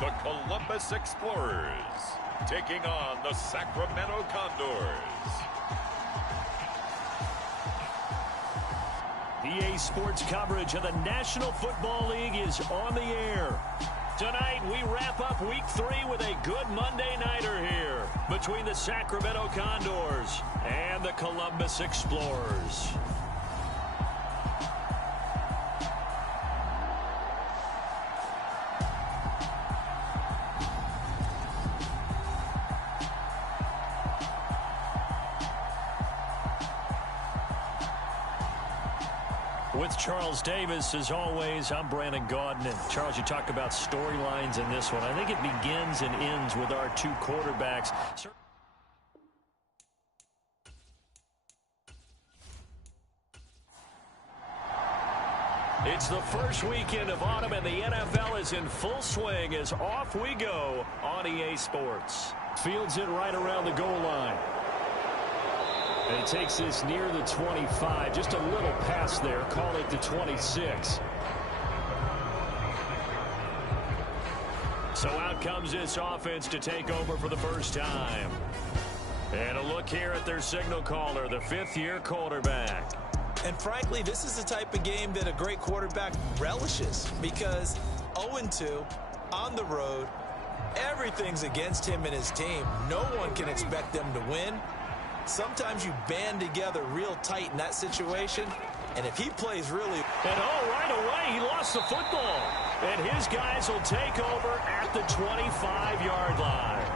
the Columbus Explorers, taking on the Sacramento Condors. EA Sports coverage of the National Football League is on the air. Tonight, we wrap up Week 3 with a good Monday nighter here between the Sacramento Condors and the Columbus Explorers. With Charles Davis, as always, I'm Brandon Gaudin. And Charles, you talked about storylines in this one. I think it begins and ends with our two quarterbacks. It's the first weekend of autumn, and the NFL is in full swing as off we go on EA Sports. Fields it right around the goal line. And he takes this near the 25. Just a little pass there. Call it the 26. So out comes this offense to take over for the first time. And a look here at their signal caller, the fifth-year quarterback. And frankly, this is the type of game that a great quarterback relishes because 0-2 on the road, everything's against him and his team. No one can expect them to win. Sometimes you band together real tight in that situation, and if he plays really... And right away, he lost the football. And his guys will take over at the 25-yard line.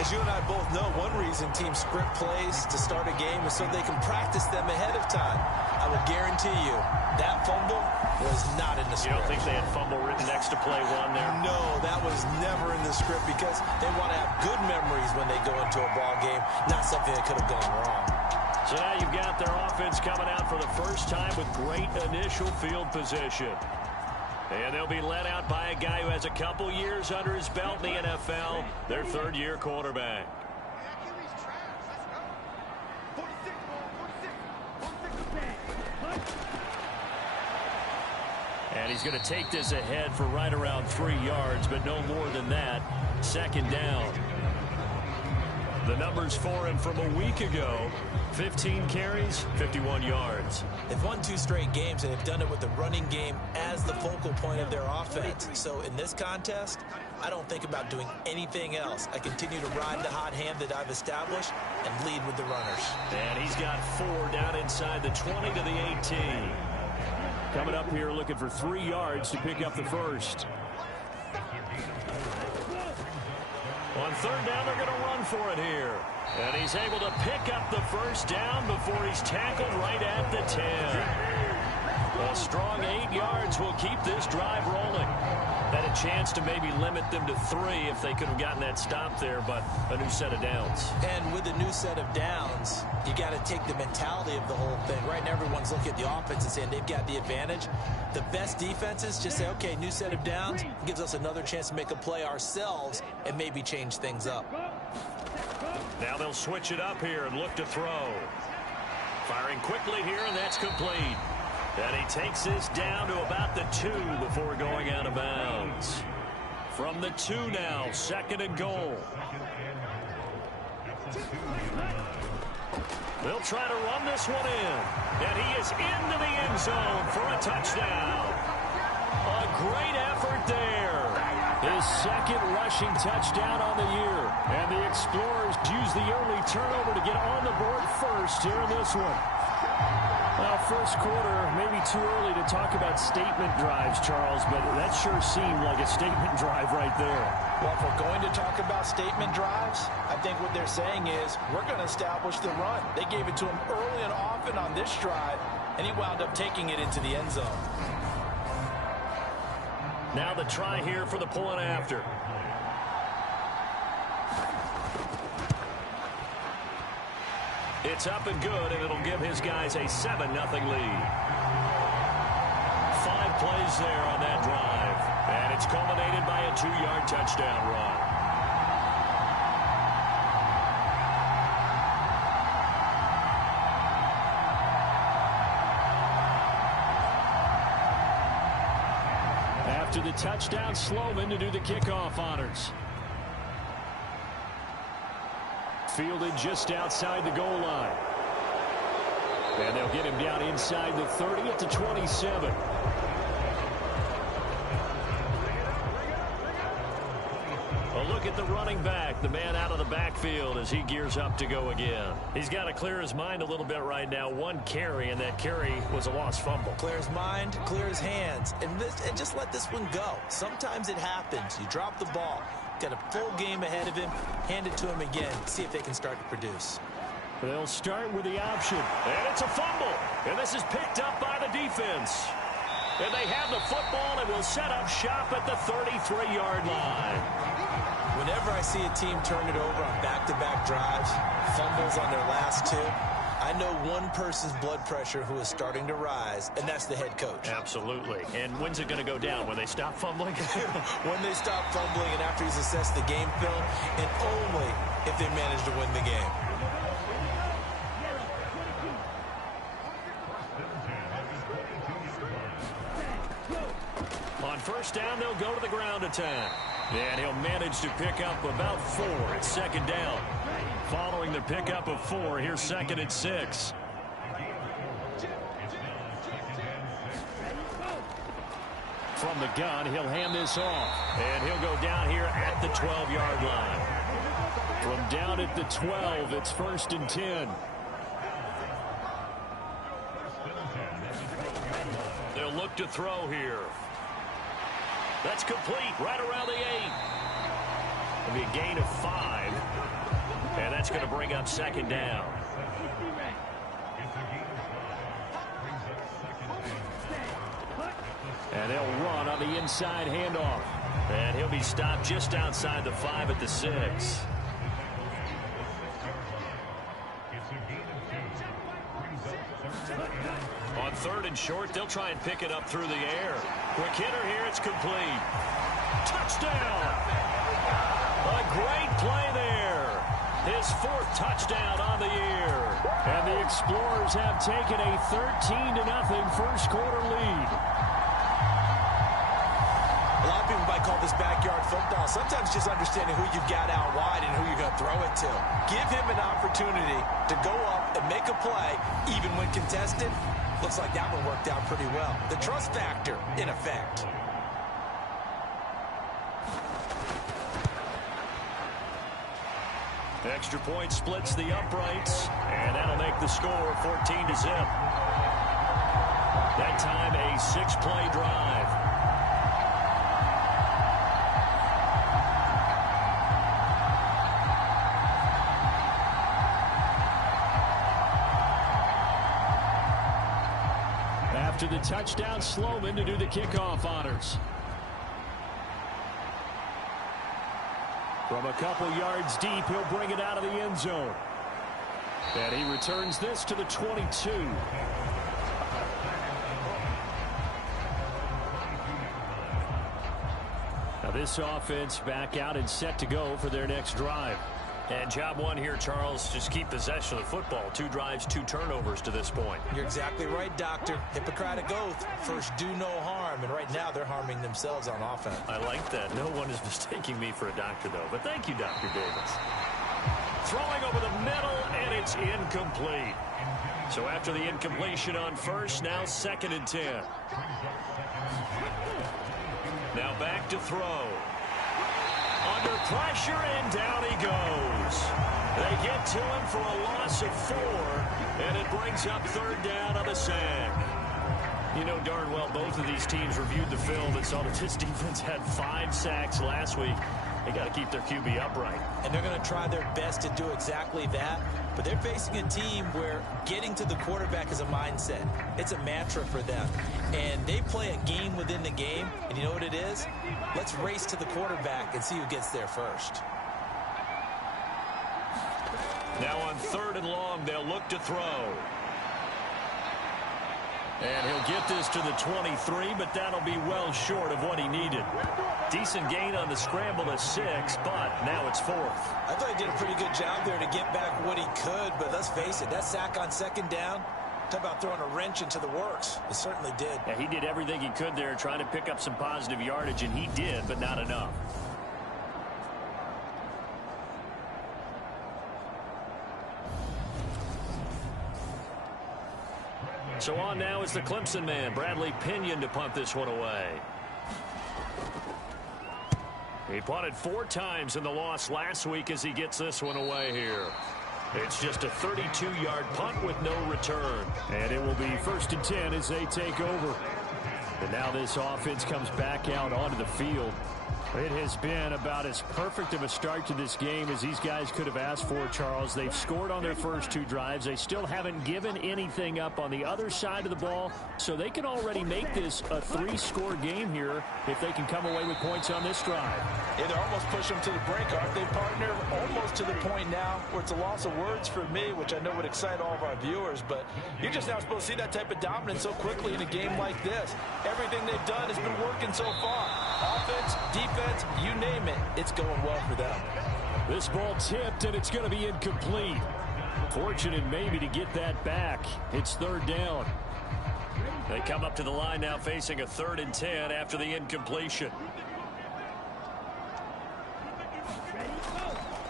As you and I both know, one reason teams script plays to start a game is so they can practice them ahead of time. I will guarantee you that fumble was not in the script. You don't think they had fumble written next to play one there? No, that was never in the script because they want to have good memories when they go into a ball game, not something that could have gone wrong. So now you've got their offense coming out for the first time with great initial field position. And they'll be led out by a guy who has a couple years under his belt in the NFL, their third-year quarterback. And he's going to take this ahead for right around 3 yards, but no more than that. Second down. The numbers for him from a week ago, 15 carries, 51 yards. They've won 2 straight games, and they've done it with the running game as the focal point of their offense. So in this contest, I don't think about doing anything else. I continue to ride the hot hand that I've established and lead with the runners. And he's got 4 down inside the 20 to the 18. Coming up here looking for 3 yards to pick up the first. On third down, they're going to run for it here. And he's able to pick up the first down before he's tackled right at the 10. A strong 8 yards will keep this drive rolling. Had a chance to maybe limit them to 3 if they could have gotten that stop there, but a new set of downs. And with a new set of downs, you got to take the mentality of the whole thing. Right now, everyone's looking at the offense and saying they've got the advantage. The best defenses just say, okay, new set of downs gives us another chance to make a play ourselves and maybe change things up. Now they'll switch it up here and look to throw. Firing quickly here, and that's complete. And he takes this down to about the 2 before going out of bounds. From the 2 now, second and goal. They'll try to run this one in. And he is into the end zone for a touchdown. A great effort there. His second rushing touchdown on the year. And the Explorers use the early turnover to get on the board first here in this one. Well, first quarter, maybe too early to talk about statement drives, Charles, but that sure seemed like a statement drive right there. Well, if we're going to talk about statement drives, I think what they're saying is we're going to establish the run. They gave it to him early and often on this drive, and he wound up taking it into the end zone. Now the try here for the pulling after. It's up and good, and it'll give his guys a 7-0 lead. 5 plays there on that drive, and it's culminated by a 2-yard touchdown run. After the touchdown, Sloman to do the kickoff honors. Fielded just outside the goal line. And they'll get him down inside the 30 at the 27. A look at the running back, the man out of the backfield as he gears up to go again. He's got to clear his mind a little bit right now. One carry, and that carry was a lost fumble. Clear his mind, clear his hands, and just let this one go. Sometimes it happens. You drop the ball. Got a full game ahead of him. Hand it to him again. See if they can start to produce. They'll start with the option. And it's a fumble. And this is picked up by the defense. And they have the football and will set up shop at the 33-yard line. Whenever I see a team turn it over on back-to-back drives, fumbles on their last two, I know one person's blood pressure who is starting to rise, and that's the head coach. Absolutely. And when's it going to go down? When they stop fumbling? When they stop fumbling and after he's assessed the game film, and only if they manage to win the game. On first down, they'll go to the ground attack. And he'll manage to pick up about 4 at second down. Following the pickup of 4, here's second and 6. From the gun, he'll hand this off. And he'll go down here at the 12-yard line. From down at the 12, it's first and 10. They'll look to throw here. That's complete right around the 8. It'll be a gain of 5. And that's going to bring up second down. And they'll run on the inside handoff. And he'll be stopped just outside the 5 at the 6. On third and short, they'll try and pick it up through the air. Quick hitter here, it's complete. Touchdown! A great play there. His 4th touchdown on the year. And the Explorers have taken a 13-0 first quarter lead. A lot of people might call this backyard football. Sometimes just understanding who you've got out wide and who you're going to throw it to. Give him an opportunity to go up and make a play, even when contested. Looks like that one worked out pretty well. The trust factor in effect. Extra point splits the uprights, and that'll make the score 14-0. That time a 6-play drive. After the touchdown, Sloman to do the kickoff honors. From a couple yards deep, he'll bring it out of the end zone. And he returns this to the 22. Now this offense back out and set to go for their next drive. And job one here, Charles, just keep possession of the football. 2 drives, 2 turnovers to this point. You're exactly right, Doctor. Hippocratic oath. First, do no harm. And right now, they're harming themselves on offense. I like that. No one is mistaking me for a doctor, though. But thank you, Dr. Davis. Throwing over the middle, and it's incomplete. So after the incompletion on first, now second and 10. Now back to throw. Under pressure, and down he goes. They get to him for a loss of 4, and it brings up third down on the sack. You know darn well both of these teams reviewed the film and saw that this defense had 5 sacks last week. They got to keep their QB upright. And they're going to try their best to do exactly that. But they're facing a team where getting to the quarterback is a mindset. It's a mantra for them. And they play a game within the game. And you know what it is? Let's race to the quarterback and see who gets there first. Now on third and long, they'll look to throw. And he'll get this to the 23, but that'll be well short of what he needed. Decent gain on the scramble of 6, but now it's 4th. I thought he did a pretty good job there to get back what he could, but let's face it, that sack on second down, Talk about throwing a wrench into the works. It certainly did. Yeah, he did everything he could there trying to pick up some positive yardage, and he did, but not enough. So on now is the Clemson man, Bradley Pinion, to punt this one away. He punted 4 times in the loss last week as he gets this one away here. It's just a 32-yard punt with no return. And it will be 1st and 10 as they take over. And now this offense comes back out onto the field. It has been about as perfect of a start to this game as these guys could have asked for, Charles. They've scored on their first 2 drives. They still haven't given anything up on the other side of the ball, so they can already make this a 3-score game here if they can come away with points on this drive. Yeah, they're almost pushing them to the break, aren't they, partner? Almost to the point now where it's a loss of words for me, which I know would excite all of our viewers, but you're just now supposed to see that type of dominance so quickly in a game like this. Everything they've done has been working so far. Offense, defense, you name it, it's going well for them. This ball tipped, and it's going to be incomplete. Fortunate maybe to get that back. It's 3rd down. They come up to the line now facing a 3rd and 10 after the incompletion.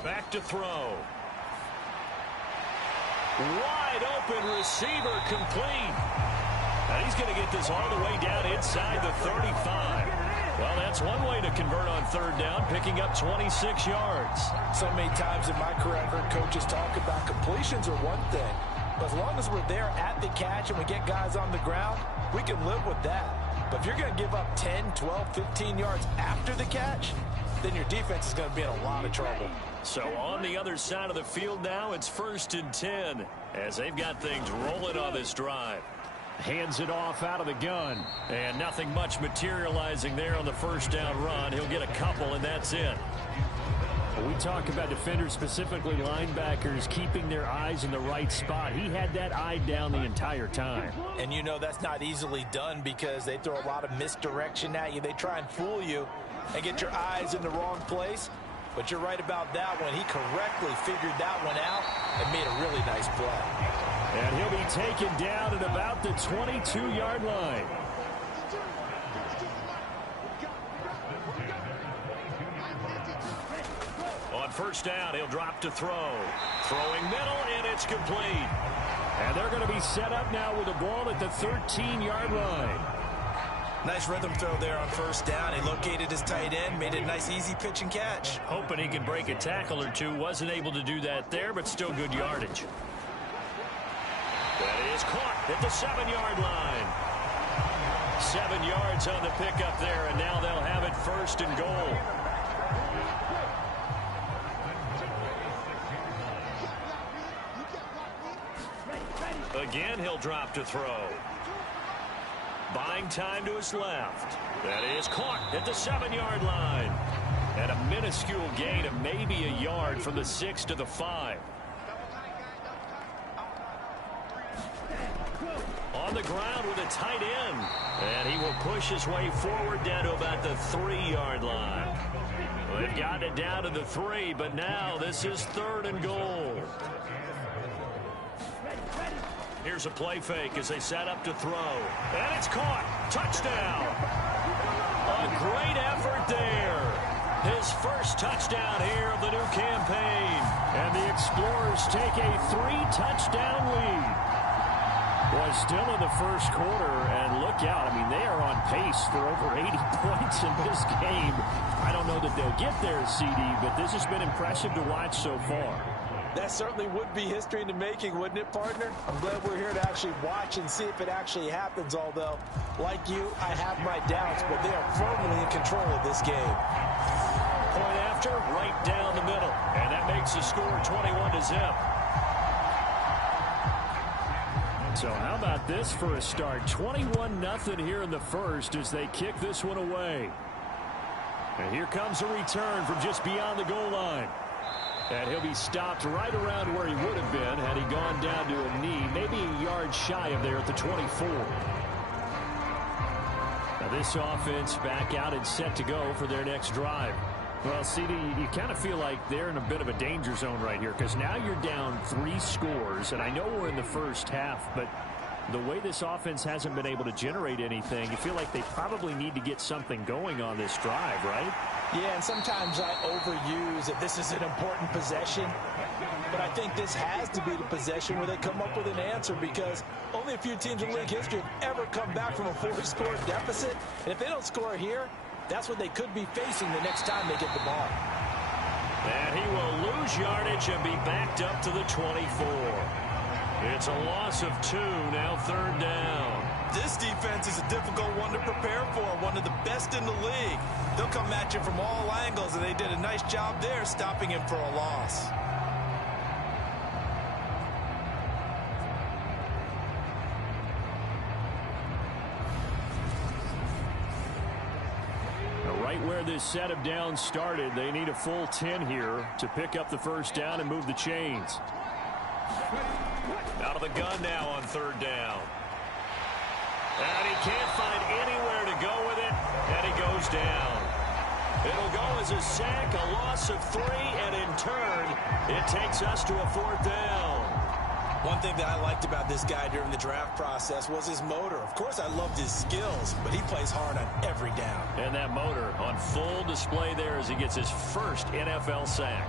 Back to throw. Wide open receiver complete. And he's going to get this all the way down inside the 35. Well, that's one way to convert on 3rd down, picking up 26 yards. So many times in my career I've heard coaches talk about completions are one thing. But as long as we're there at the catch and we get guys on the ground, we can live with that. But if you're going to give up 10, 12, 15 yards after the catch, then your defense is going to be in a lot of trouble. So on the other side of the field now, it's 1st and 10 as they've got things rolling on this drive. Hands it off out of the gun, and nothing much materializing there on the 1st down run. He'll get a couple, and that's it. We talk about defenders, specifically linebackers, keeping their eyes in the right spot. He had that eye down the entire time. And you know that's not easily done because they throw a lot of misdirection at you. They try and fool you and get your eyes in the wrong place. But you're right about that one. He correctly figured that one out and made a really nice play. And he'll be taken down at about the 22-yard line. On 1st down, he'll drop to throw. Throwing middle, and it's complete. And they're going to be set up now with the ball at the 13-yard line. Nice rhythm throw there on 1st down. He located his tight end, made it a nice easy pitch and catch. Hoping he could break a tackle or two. Wasn't able to do that there, but still good yardage. That is caught at the 7-yard line. 7 yards on the pickup there, and now they'll have it 1st and goal. Again, he'll drop to throw. Buying time to his left. That is caught at the 7-yard line. And a minuscule gain of maybe a yard from the 6 to the 5. On the ground with a tight end. And he will push his way forward down to about the 3-yard line. Well, they've gotten it down to the 3, but now this is 3rd and goal. Here's a play fake as they set up to throw. And it's caught. Touchdown. A great effort there. His first touchdown here of the new campaign. And the Explorers take a 3-touchdown lead. Boy, still in the 1st quarter, and look out. I mean, they are on pace for over 80 points in this game. I don't know that they'll get there, CD, but this has been impressive to watch so far. That certainly would be history in the making, wouldn't it, partner? I'm glad we're here to actually watch and see if it actually happens, although, like you, I have my doubts, but they are firmly in control of this game. Point after, right down the middle, and that makes the score 21-0. So how about this for a start? 21-0 here in the 1st as they kick this one away. And here comes a return from just beyond the goal line. And he'll be stopped right around where he would have been had he gone down to a knee, maybe a yard shy of there at the 24. Now this offense back out and set to go for their next drive. Well, CD, you kind of feel like they're in a bit of a danger zone right here because now you're down 3 scores, and I know we're in the 1st half, but the way this offense hasn't been able to generate anything, you feel like they probably need to get something going on this drive, right? Yeah, and sometimes I overuse that this is an important possession. But I think this has to be the possession where they come up with an answer, because only a few teams in league history have ever come back from a 4-score deficit. And if they don't score here, that's what they could be facing the next time they get the ball. And he will lose yardage and be backed up to the 24. It's a loss of 2, now 3rd down. This defense is a difficult one to prepare for, one of the best in the league. They'll come at you from all angles, and they did a nice job there stopping him for a loss. Right where this set of downs started, they need a full 10 here to pick up the 1st down and move the chains. Out of the gun now on 3rd down. And he can't find anywhere to go with it, and he goes down. It'll go as a sack, a loss of 3, and in turn, it takes us to a 4th down. One thing that I liked about this guy during the draft process was his motor. Of course, I loved his skills, but he plays hard on every down. And that motor on full display there as he gets his first NFL sack.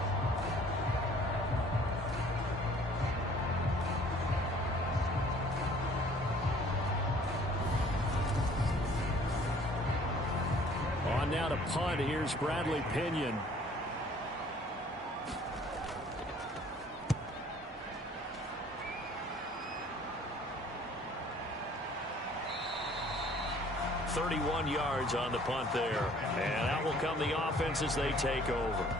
On now to punt. Here's Bradley Pinion. .31 yards on the punt there. And out will come the offense as they take over.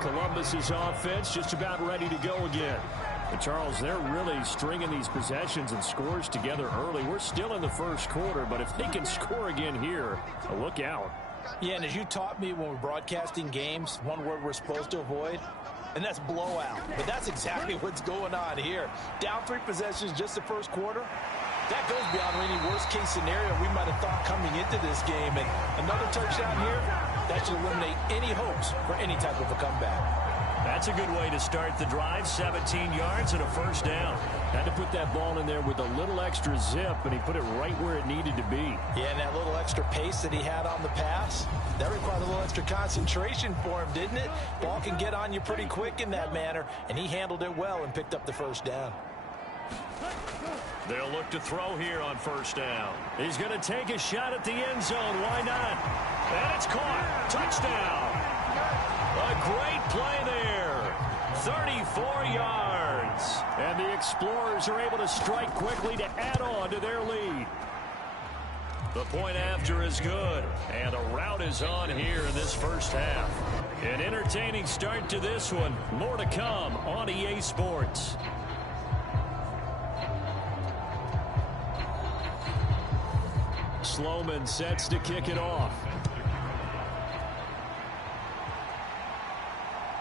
Columbus's offense just about ready to go again. And Charles, they're really stringing these possessions and scores together early. We're still in the 1st quarter, but if they can score again here, look out. Yeah, and as you taught me when we're broadcasting games, one word we're supposed to avoid, and that's blowout. But that's exactly what's going on here. Down 3 possessions just the 1st quarter. That goes beyond any worst-case scenario we might have thought coming into this game. And another touchdown here, that should eliminate any hopes for any type of a comeback. That's a good way to start the drive. 17 yards and a 1st down. Had to put that ball in there with a little extra zip, and he put it right where it needed to be. Yeah, and that little extra pace that he had on the pass, that required a little extra concentration for him, didn't it? Ball can get on you pretty quick in that manner, and he handled it well and picked up the 1st down. They'll look to throw here on 1st down. He's going to take a shot at the end zone. Why not? And it's caught. Touchdown. A great play there. 34 yards. And the Explorers are able to strike quickly to add on to their lead. The point after is good. And a rout is on here in this 1st half. An entertaining start to this one. More to come on EA Sports. Sloman sets to kick it off.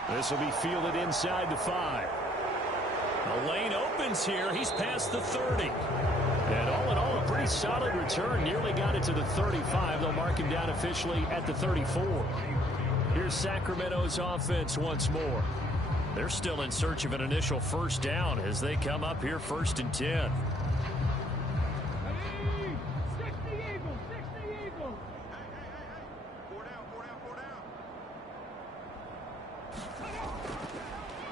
This will be fielded inside the 5. The lane opens here. He's past the 30. And all in all, a pretty solid return. Nearly got it to the 35. They'll mark him down officially at the 34. Here's Sacramento's offense once more. They're still in search of an initial 1st down as they come up here 1st and 10.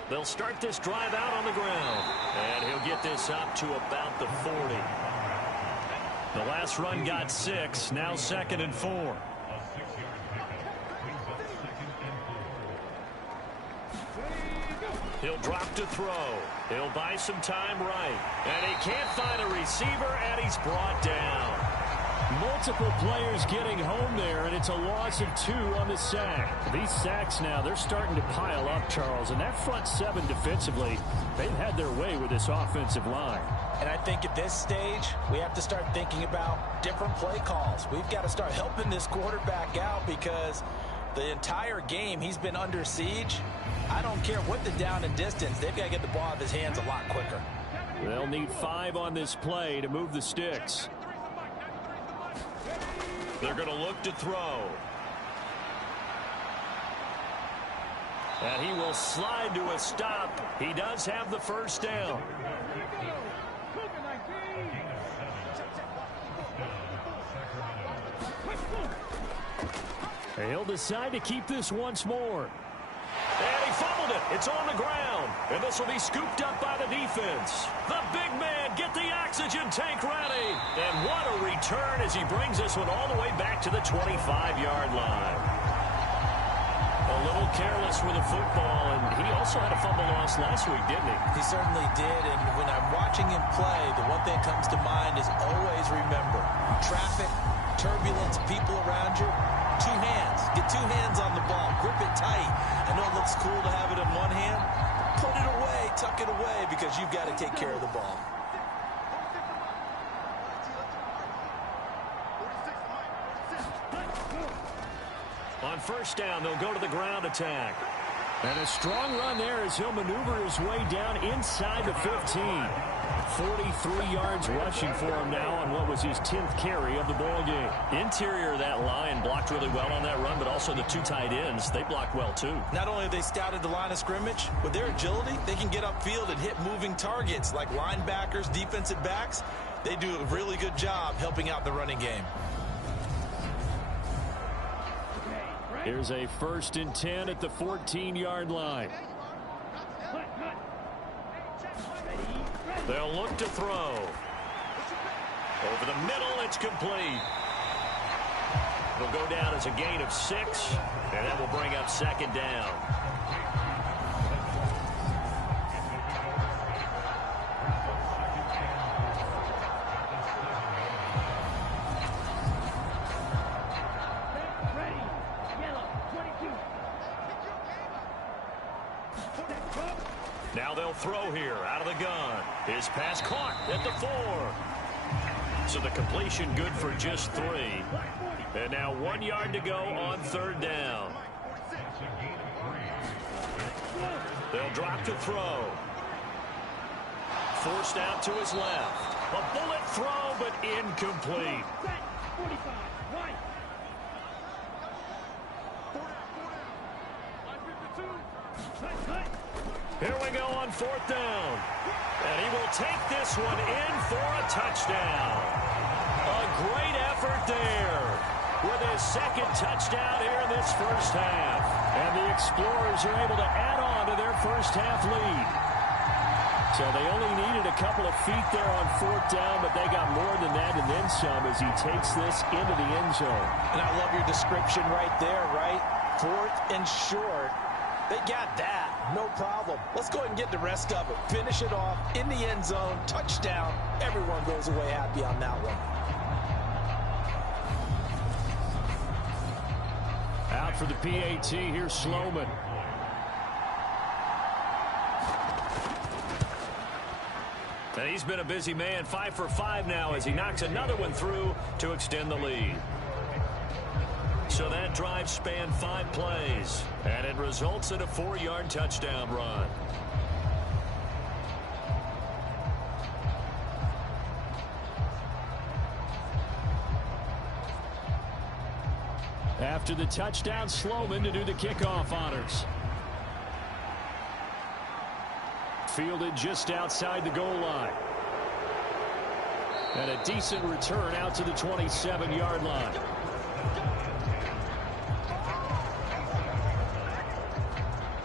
They'll start this drive out on the ground. And he'll get this up to about the 40. The last run got 6. Now 2nd and 4. He'll drop to throw. He'll buy some time right. And he can't find a receiver, and he's brought down. Multiple players getting home there, and it's a loss of 2 on the sack. These sacks now, they're starting to pile up, Charles. And that front 7 defensively, they've had their way with this offensive line. And I think at this stage, we have to start thinking about different play calls. We've got to start helping this quarterback out because the entire game he's been under siege. I don't care what the down and distance. They've got to get the ball out of his hands a lot quicker. They'll need 5 on this play to move the sticks. They're going to look to throw. And he will slide to a stop. He does have the 1st down. He'll decide to keep this once more. And he fumbled it. It's on the ground. And this will be scooped up by the defense. The big man, get the oxygen tank ready. And what a return as he brings this one all the way back to the 25-yard line. A little careless with the football, and he also had a fumble loss last week, didn't he? He certainly did, and when I'm watching him play, the one thing that comes to mind is always remember, traffic, turbulence, people around you, two hands. Get two hands on the ball. Grip it tight. I know it looks cool to have it in one hand. Put it away, tuck it away, because you've got to take care of the ball. On first down, they'll go to the ground attack. And a strong run there as he'll maneuver his way down inside the 15. 43 yards rushing for him now on what was his 10th carry of the ball game. Interior of that line blocked really well on that run, but also the two tight ends, they blocked well too. Not only have they scouted the line of scrimmage, with their agility, they can get upfield and hit moving targets like linebackers, defensive backs. They do a really good job helping out the running game. Here's a 1st and 10 at the 14-yard line. They'll look to throw. Over the middle, it's complete. It'll go down as a gain of 6, and that will bring up 2nd down. Now they'll throw here out of the gun. His pass caught at the 4. So the completion good for just 3. And now 1 yard to go on 3rd down. They'll drop to throw. Forced out to his left. A bullet throw, but incomplete. Here we go on 4th down. And he will take this one in for a touchdown. A great effort there with his 2nd touchdown here in this first half. And the Explorers are able to add on to their first half lead. So they only needed a couple of feet there on 4th down, but they got more than that and then some as he takes this into the end zone. And I love your description right there, right? 4th and short. They got that. No problem. Let's go ahead and get the rest of it. Finish it off in the end zone. Touchdown. Everyone goes away happy on that one. Out for the PAT, here's Sloman. And he's been a busy man, 5 for 5 now as he knocks another one through to extend the lead. So that drive spanned 5 plays, and it results in a 4-yard touchdown run. After the touchdown, Sloman to do the kickoff honors. Fielded just outside the goal line. And a decent return out to the 27-yard line.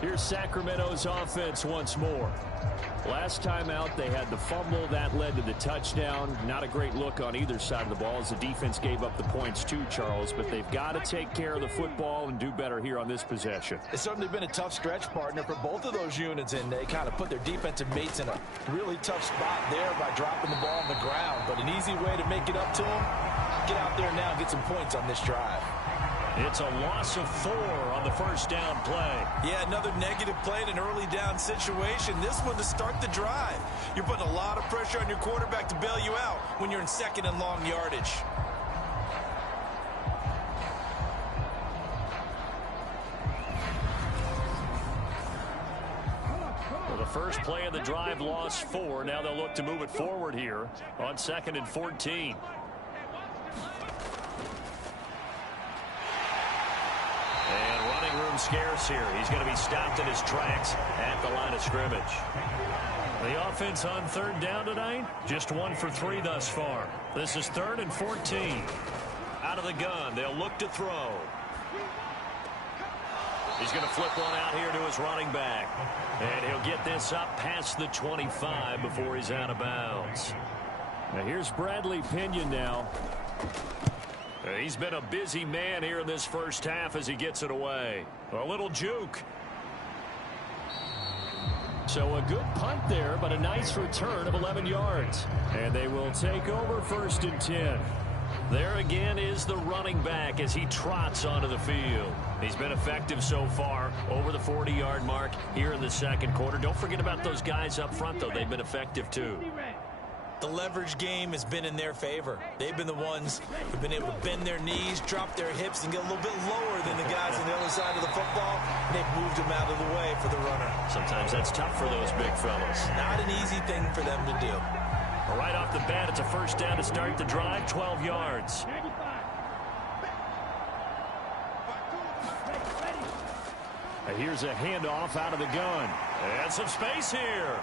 Here's Sacramento's offense once more. Last time out, they had the fumble. That led to the touchdown. Not a great look on either side of the ball as the defense gave up the points too, Charles. But they've got to take care of the football and do better here on this possession. It's certainly been a tough stretch, partner, for both of those units, and they kind of put their defensive mates in a really tough spot there by dropping the ball on the ground. But an easy way to make it up to them, get out there now and get some points on this drive. It's a loss of 4 on the first down play. Yeah, another negative play in an early down situation. This one to start the drive. You're putting a lot of pressure on your quarterback to bail you out when you're in 2nd and long yardage. Well, the first play of the drive lost 4. Now they'll look to move it forward here on 2nd and 14. Room scarce here. He's going to be stopped in his tracks at the line of scrimmage. The offense on 3rd down tonight, just 1 for 3 thus far. This is 3rd and 14. Out of the gun, they'll look to throw. He's going to flip one out here to his running back. And he'll get this up past the 25 before he's out of bounds. Now here's Bradley Pinion now. He's been a busy man here in this first half as he gets it away. A little juke. So a good punt there, but a nice return of 11 yards. And they will take over 1st and 10. There again is the running back as he trots onto the field. He's been effective so far, over the 40-yard mark here in the second quarter. Don't forget about those guys up front, though. They've been effective, too. The leverage game has been in their favor. They've been the ones who've been able to bend their knees, drop their hips, and get a little bit lower than the guys on the other side of the football. And they've moved them out of the way for the runner. Sometimes that's tough for those big fellas. Not an easy thing for them to do. Right off the bat, it's a first down to start the drive, 12 yards. Here's a handoff out of the gun. And some space here.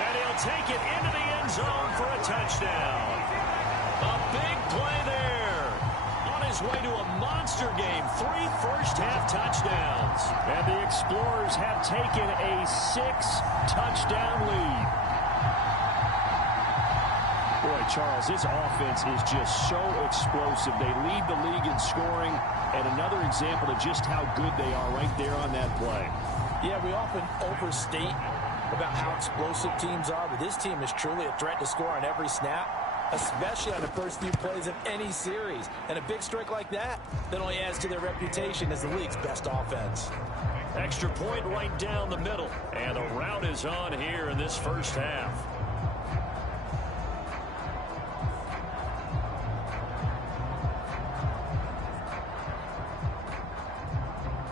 And he'll take it into the end zone for a touchdown. A big play there. On his way to a monster game, 3 first-half touchdowns. And the Explorers have taken a 6-touchdown lead. Boy, Charles, this offense is just so explosive. They lead the league in scoring, and another example of just how good they are right there on that play. Yeah, we often overstate about how explosive teams are, but this team is truly a threat to score on every snap, especially on the first few plays of any series. And a big strike like that only adds to their reputation as the league's best offense. Extra point right down the middle, and the route is on here in this first half.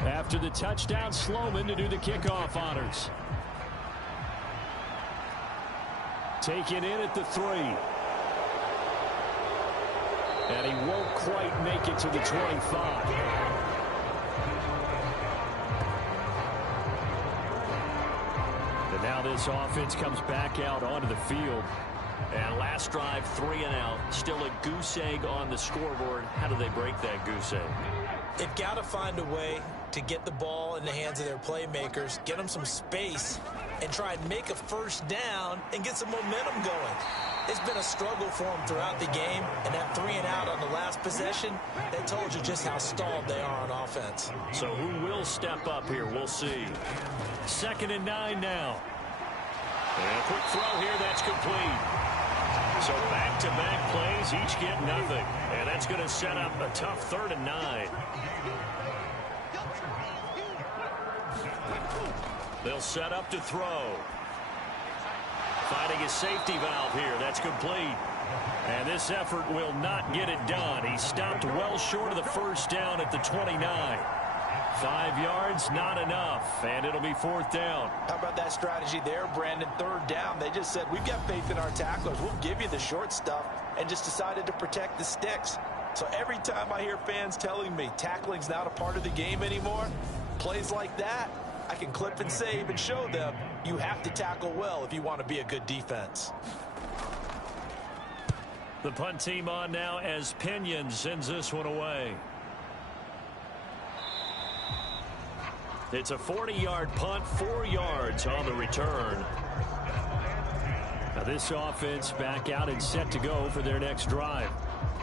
After the touchdown, Sloman to do the kickoff honors. Taken in at the 3. And he won't quite make it to the 25. And now this offense comes back out onto the field. And last drive, 3 and out. Still a goose egg on the scoreboard. How do they break that goose egg? They've got to find a way to get the ball in the hands of their playmakers, get them some space, and try and make a first down and get some momentum going. It's been a struggle for them throughout the game, and that 3 and out on the last possession, that told you just how stalled they are on offense. So who will step up here? We'll see. 2nd and 9 now. And a quick throw here, that's complete. So back-to-back plays, each get nothing. And that's going to set up a tough 3rd and 9. They'll set up to throw. Finding a safety valve here. That's complete. And this effort will not get it done. He stopped well short of the first down at the 29. 5 yards, not enough. And it'll be 4th down. How about that strategy there, Brandon? 3rd down. They just said, we've got faith in our tacklers. We'll give you the short stuff, and just decided to protect the sticks. So every time I hear fans telling me tackling's not a part of the game anymore, plays like that, I can clip and save and show them you have to tackle well if you want to be a good defense. The punt team on now as Pinion sends this one away. It's a 40-yard punt, 4 yards on the return. Now this offense back out and set to go for their next drive.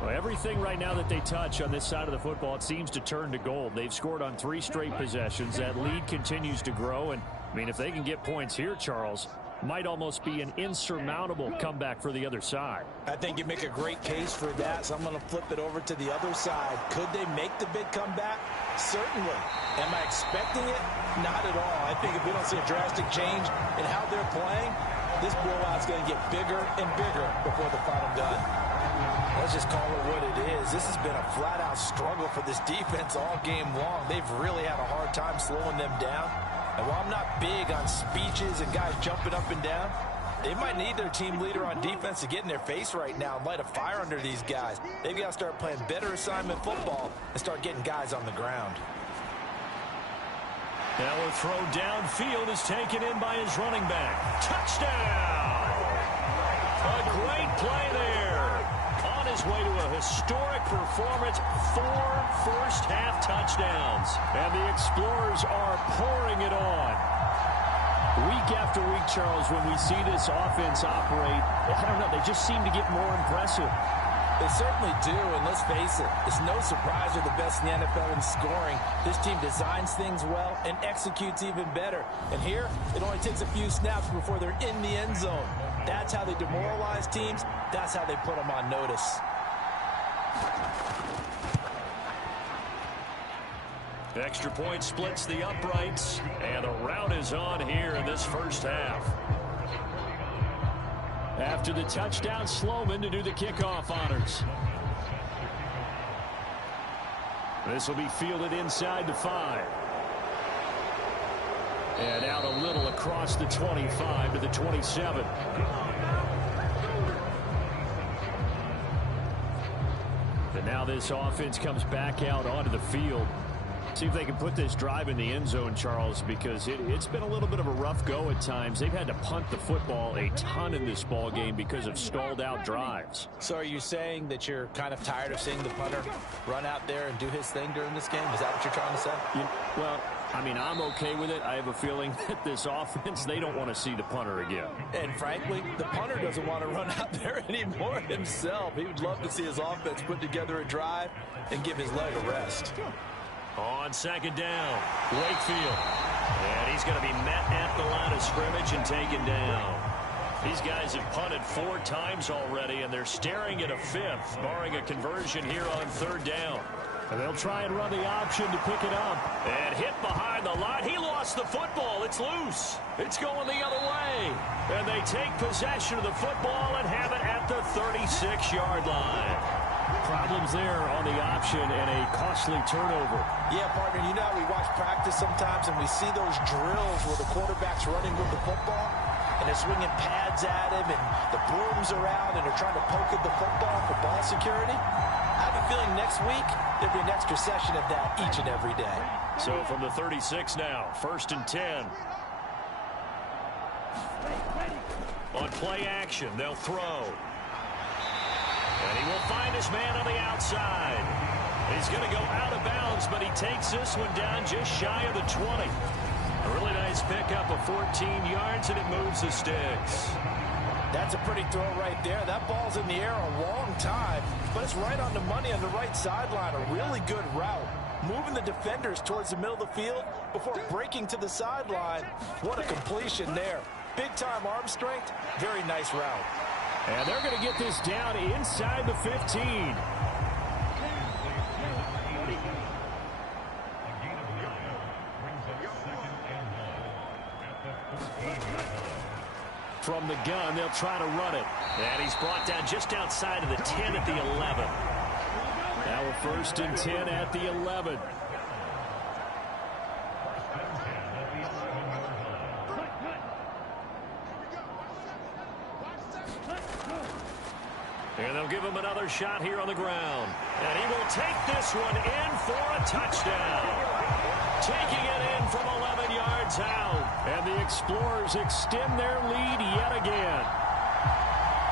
Well, everything right now that they touch on this side of the football, it seems to turn to gold. They've scored on 3 straight possessions. That lead continues to grow. And, I mean, if they can get points here, Charles, might almost be an insurmountable comeback for the other side. I think you make a great case for that, so I'm going to flip it over to the other side. Could they make the big comeback? Certainly. Am I expecting it? Not at all. I think if we don't see a drastic change in how they're playing, this blowout's going to get bigger and bigger before the final gun. Let's just call it what it is. This has been a flat-out struggle for this defense all game long. They've really had a hard time slowing them down. And while I'm not big on speeches and guys jumping up and down, they might need their team leader on defense to get in their face right now and light a fire under these guys. They've got to start playing better assignment football and start getting guys on the ground. Now a throw downfield is taken in by his running back. Touchdown! A great play there. On his way to a historic performance, 4 first-half touchdowns. And the Explorers are pouring it on. Week after week, Charles, when we see this offense operate, I don't know, they just seem to get more impressive. They certainly do, and let's face it, it's no surprise they're the best in the NFL in scoring. This team designs things well and executes even better. And here, it only takes a few snaps before they're in the end zone. That's how they demoralize teams. That's how they put them on notice. Extra point splits the uprights, and the route is on here in this first half. After the touchdown, Sloman to do the kickoff honors. This will be fielded inside the 5. And out a little across the 25 to the 27. And now this offense comes back out onto the field. See if they can put this drive in the end zone, Charles, because it's been a little bit of a rough go at times. They've had to punt the football a ton in this ball game because of stalled out drives. So are you saying that you're kind of tired of seeing the punter run out there and do his thing during this game? Is that what you're trying to say? Well, I mean, I'm okay with it. I have a feeling that this offense, they don't want to see the punter again. And frankly, the punter doesn't want to run out there anymore himself. He would love to see his offense put together a drive and give his leg a rest. On second down, Wakefield. And he's going to be met at the line of scrimmage and taken down. These guys have punted 4 times already, and they're staring at a 5th, barring a conversion here on 3rd down. And they'll try and run the option to pick it up. And hit behind the line. He lost the football. It's loose. It's going the other way. And they take possession of the football and have it at the 36-yard line. Problems there on the option and a costly turnover. Yeah, partner, you know we watch practice sometimes and we see those drills where the quarterback's running with the football and they're swinging pads at him and the brooms around and they're trying to poke at the football for ball security. I have a feeling next week there'll be an extra session of that each and every day. So from the 36 now, 1st and 10. On play action, they'll throw. And he will find his man on the outside. He's going to go out of bounds, but he takes this one down just shy of the 20. A really nice pickup of 14 yards, and it moves the sticks. That's a pretty throw right there. That ball's in the air a long time, but it's right on the money on the right sideline. A really good route. Moving the defenders towards the middle of the field before breaking to the sideline. What a completion there. Big-time arm strength. Very nice route. And they're going to get this down inside the 15. From the gun, they'll try to run it. And he's brought down just outside of the 10 at the 11. Now a 1st and 10 at the 11. And they'll give him another shot here on the ground. And he will take this one in for a touchdown. Taking it in from 11 yards out. And the Explorers extend their lead yet again.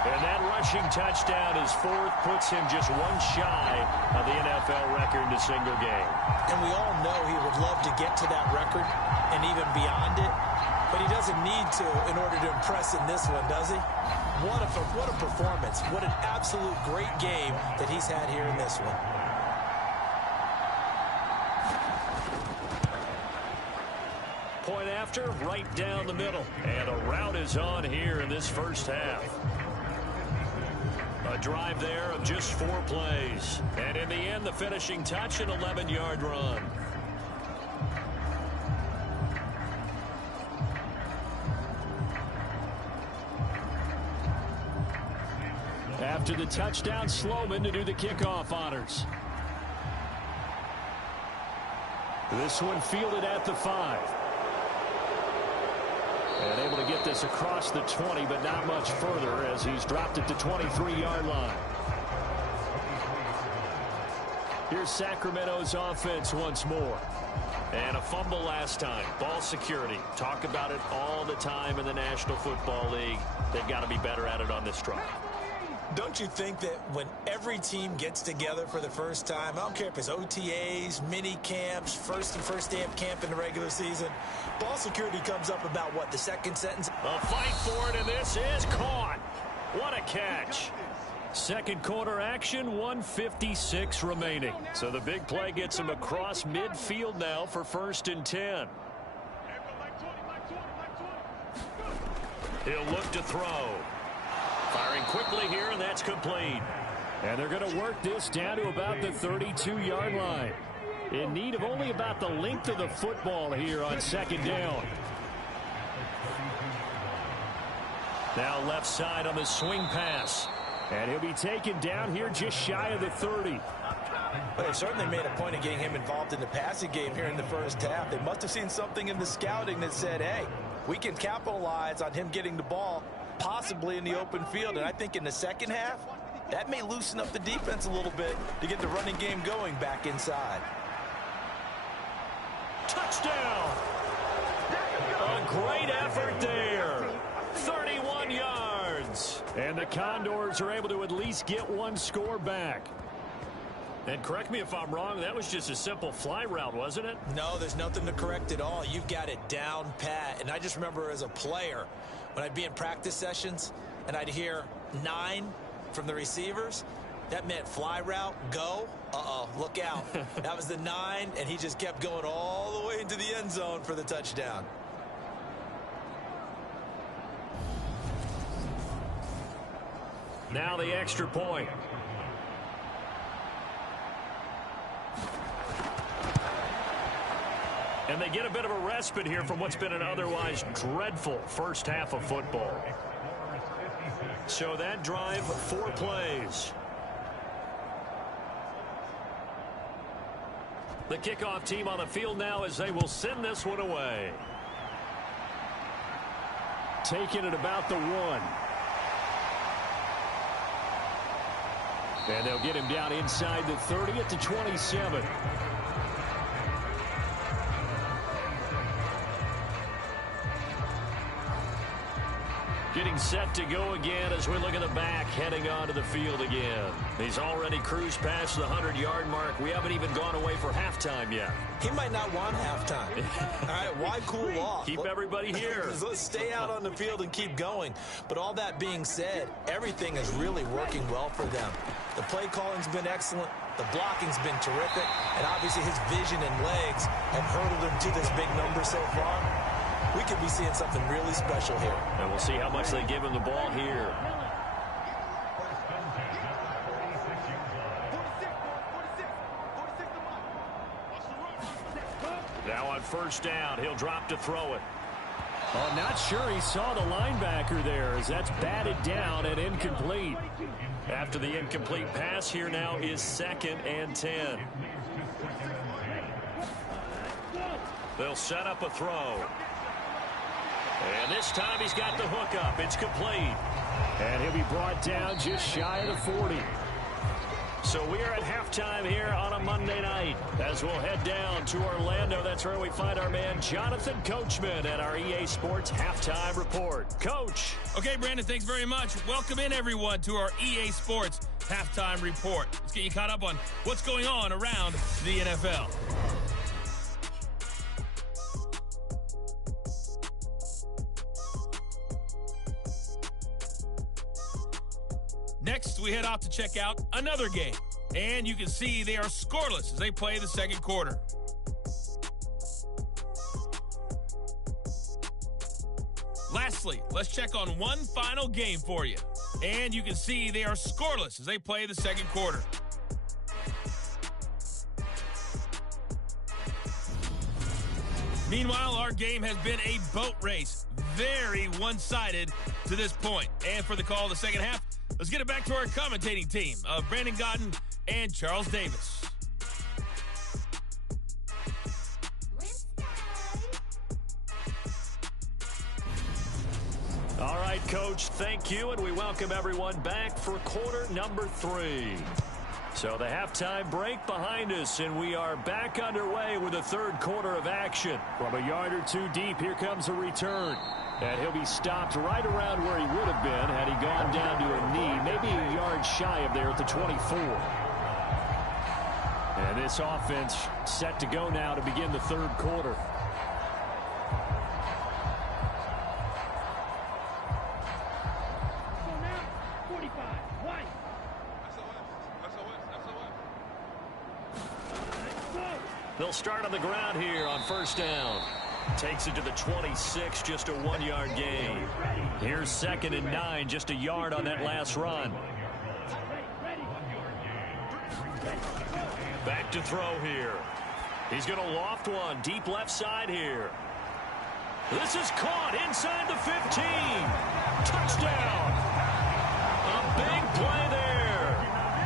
And that rushing touchdown, his 4th, puts him just one shy of the NFL record in a single game. And we all know he would love to get to that record and even beyond it. But he doesn't need to in order to impress in this one, does he? What a performance. What an absolute great game that he's had here in this one. Point after, right down the middle. And a route is on here in this first half. A drive there of just 4 plays. And in the end, the finishing touch, an 11-yard run. After the touchdown, Sloman to do the kickoff honors. This one fielded at the 5. And able to get this across the 20, but not much further as he's dropped at the 23-yard line. Here's Sacramento's offense once more. And a fumble last time. Ball security. Talk about it all the time in the National Football League. They've got to be better at it on this drive. Don't you think that when every team gets together for the first time, I don't care if it's OTAs, mini camps, first day of camp in the regular season, ball security comes up about, what, the second sentence? A fight for it, and this is caught. What a catch. Second quarter action, 1:56 remaining. So the big play gets him across midfield now for 1st and 10. He'll look to throw. Firing quickly here, and that's complete. And they're going to work this down to about the 32-yard line. In need of only about the length of the football here on 2nd down. Now left side on the swing pass. And he'll be taken down here just shy of the 30. Well, they certainly made a point of getting him involved in the passing game here in the first half. They must have seen something in the scouting that said, hey, we can capitalize on him getting the ball, possibly in the open field. And I think in the second half, that may loosen up the defense a little bit to get the running game going back inside. Touchdown! A great effort there. 31 yards. And the Condors are able to at least get one score back. And correct me if I'm wrong, that was just a simple fly route, wasn't it? No, there's nothing to correct at all. You've got it down pat. And I just remember as a player, when I'd be in practice sessions and I'd hear 9 from the receivers, that meant fly route, go. Uh-oh, look out. That was the 9, and he just kept going all the way into the end zone for the touchdown. Now the extra point. And they get a bit of a respite here from what's been an otherwise dreadful first half of football. So that drive, 4 plays. The kickoff team on the field now as they will send this one away. Taking it about the 1. And they'll get him down inside the 30 at the 27. Getting set to go again as we look at the back heading onto the field again. He's already cruised past the 100-yard mark. We haven't even gone away for halftime yet. He might not want halftime. All right, why cool off? Keep everybody here. Let's stay out on the field and keep going. But all that being said, everything is really working well for them. The play calling's been excellent. The blocking's been terrific. And obviously his vision and legs have hurdled him to this big number so far. We could be seeing something really special here. And we'll see how much they give him the ball here. Now on first down, he'll drop to throw it. Oh, not sure he saw the linebacker there as that's batted down and incomplete. After the incomplete pass, here now is 2nd and 10. They'll set up a throw. And this time he's got the hook up. It's complete. And he'll be brought down just shy of the 40. So we are at halftime here on a Monday night. As we'll head down to Orlando, that's where we find our man Jonathan Coachman at our EA Sports Halftime Report. Coach. Okay, Brandon, thanks very much. Welcome in, everyone, to our EA Sports Halftime Report. Let's get you caught up on what's going on around the NFL. Next, we head out to check out another game. And you can see they are scoreless as they play the second quarter. Lastly, let's check on one final game for you. And you can see they are scoreless as they play the second quarter. Meanwhile, our game has been a boat race. Very one-sided to this point. And for the call of the second half, let's get it back to our commentating team of Brandon Godden and Charles Davis. All right, Coach, thank you, and we welcome everyone back for quarter number 3. So the halftime break behind us, and we are back underway with the third quarter of action. From a yard or two deep, here comes a return. And he'll be stopped right around where he would have been had he gone down to a knee, maybe a yard shy of there at the 24. And this offense set to go now to begin the third quarter. They'll start on the ground here on first down. Takes it to the 26, just a 1-yard gain. Here's 2nd and 9, just a yard on that last run. Back to throw here. He's going to loft one deep left side here. This is caught inside the 15. Touchdown. A big play there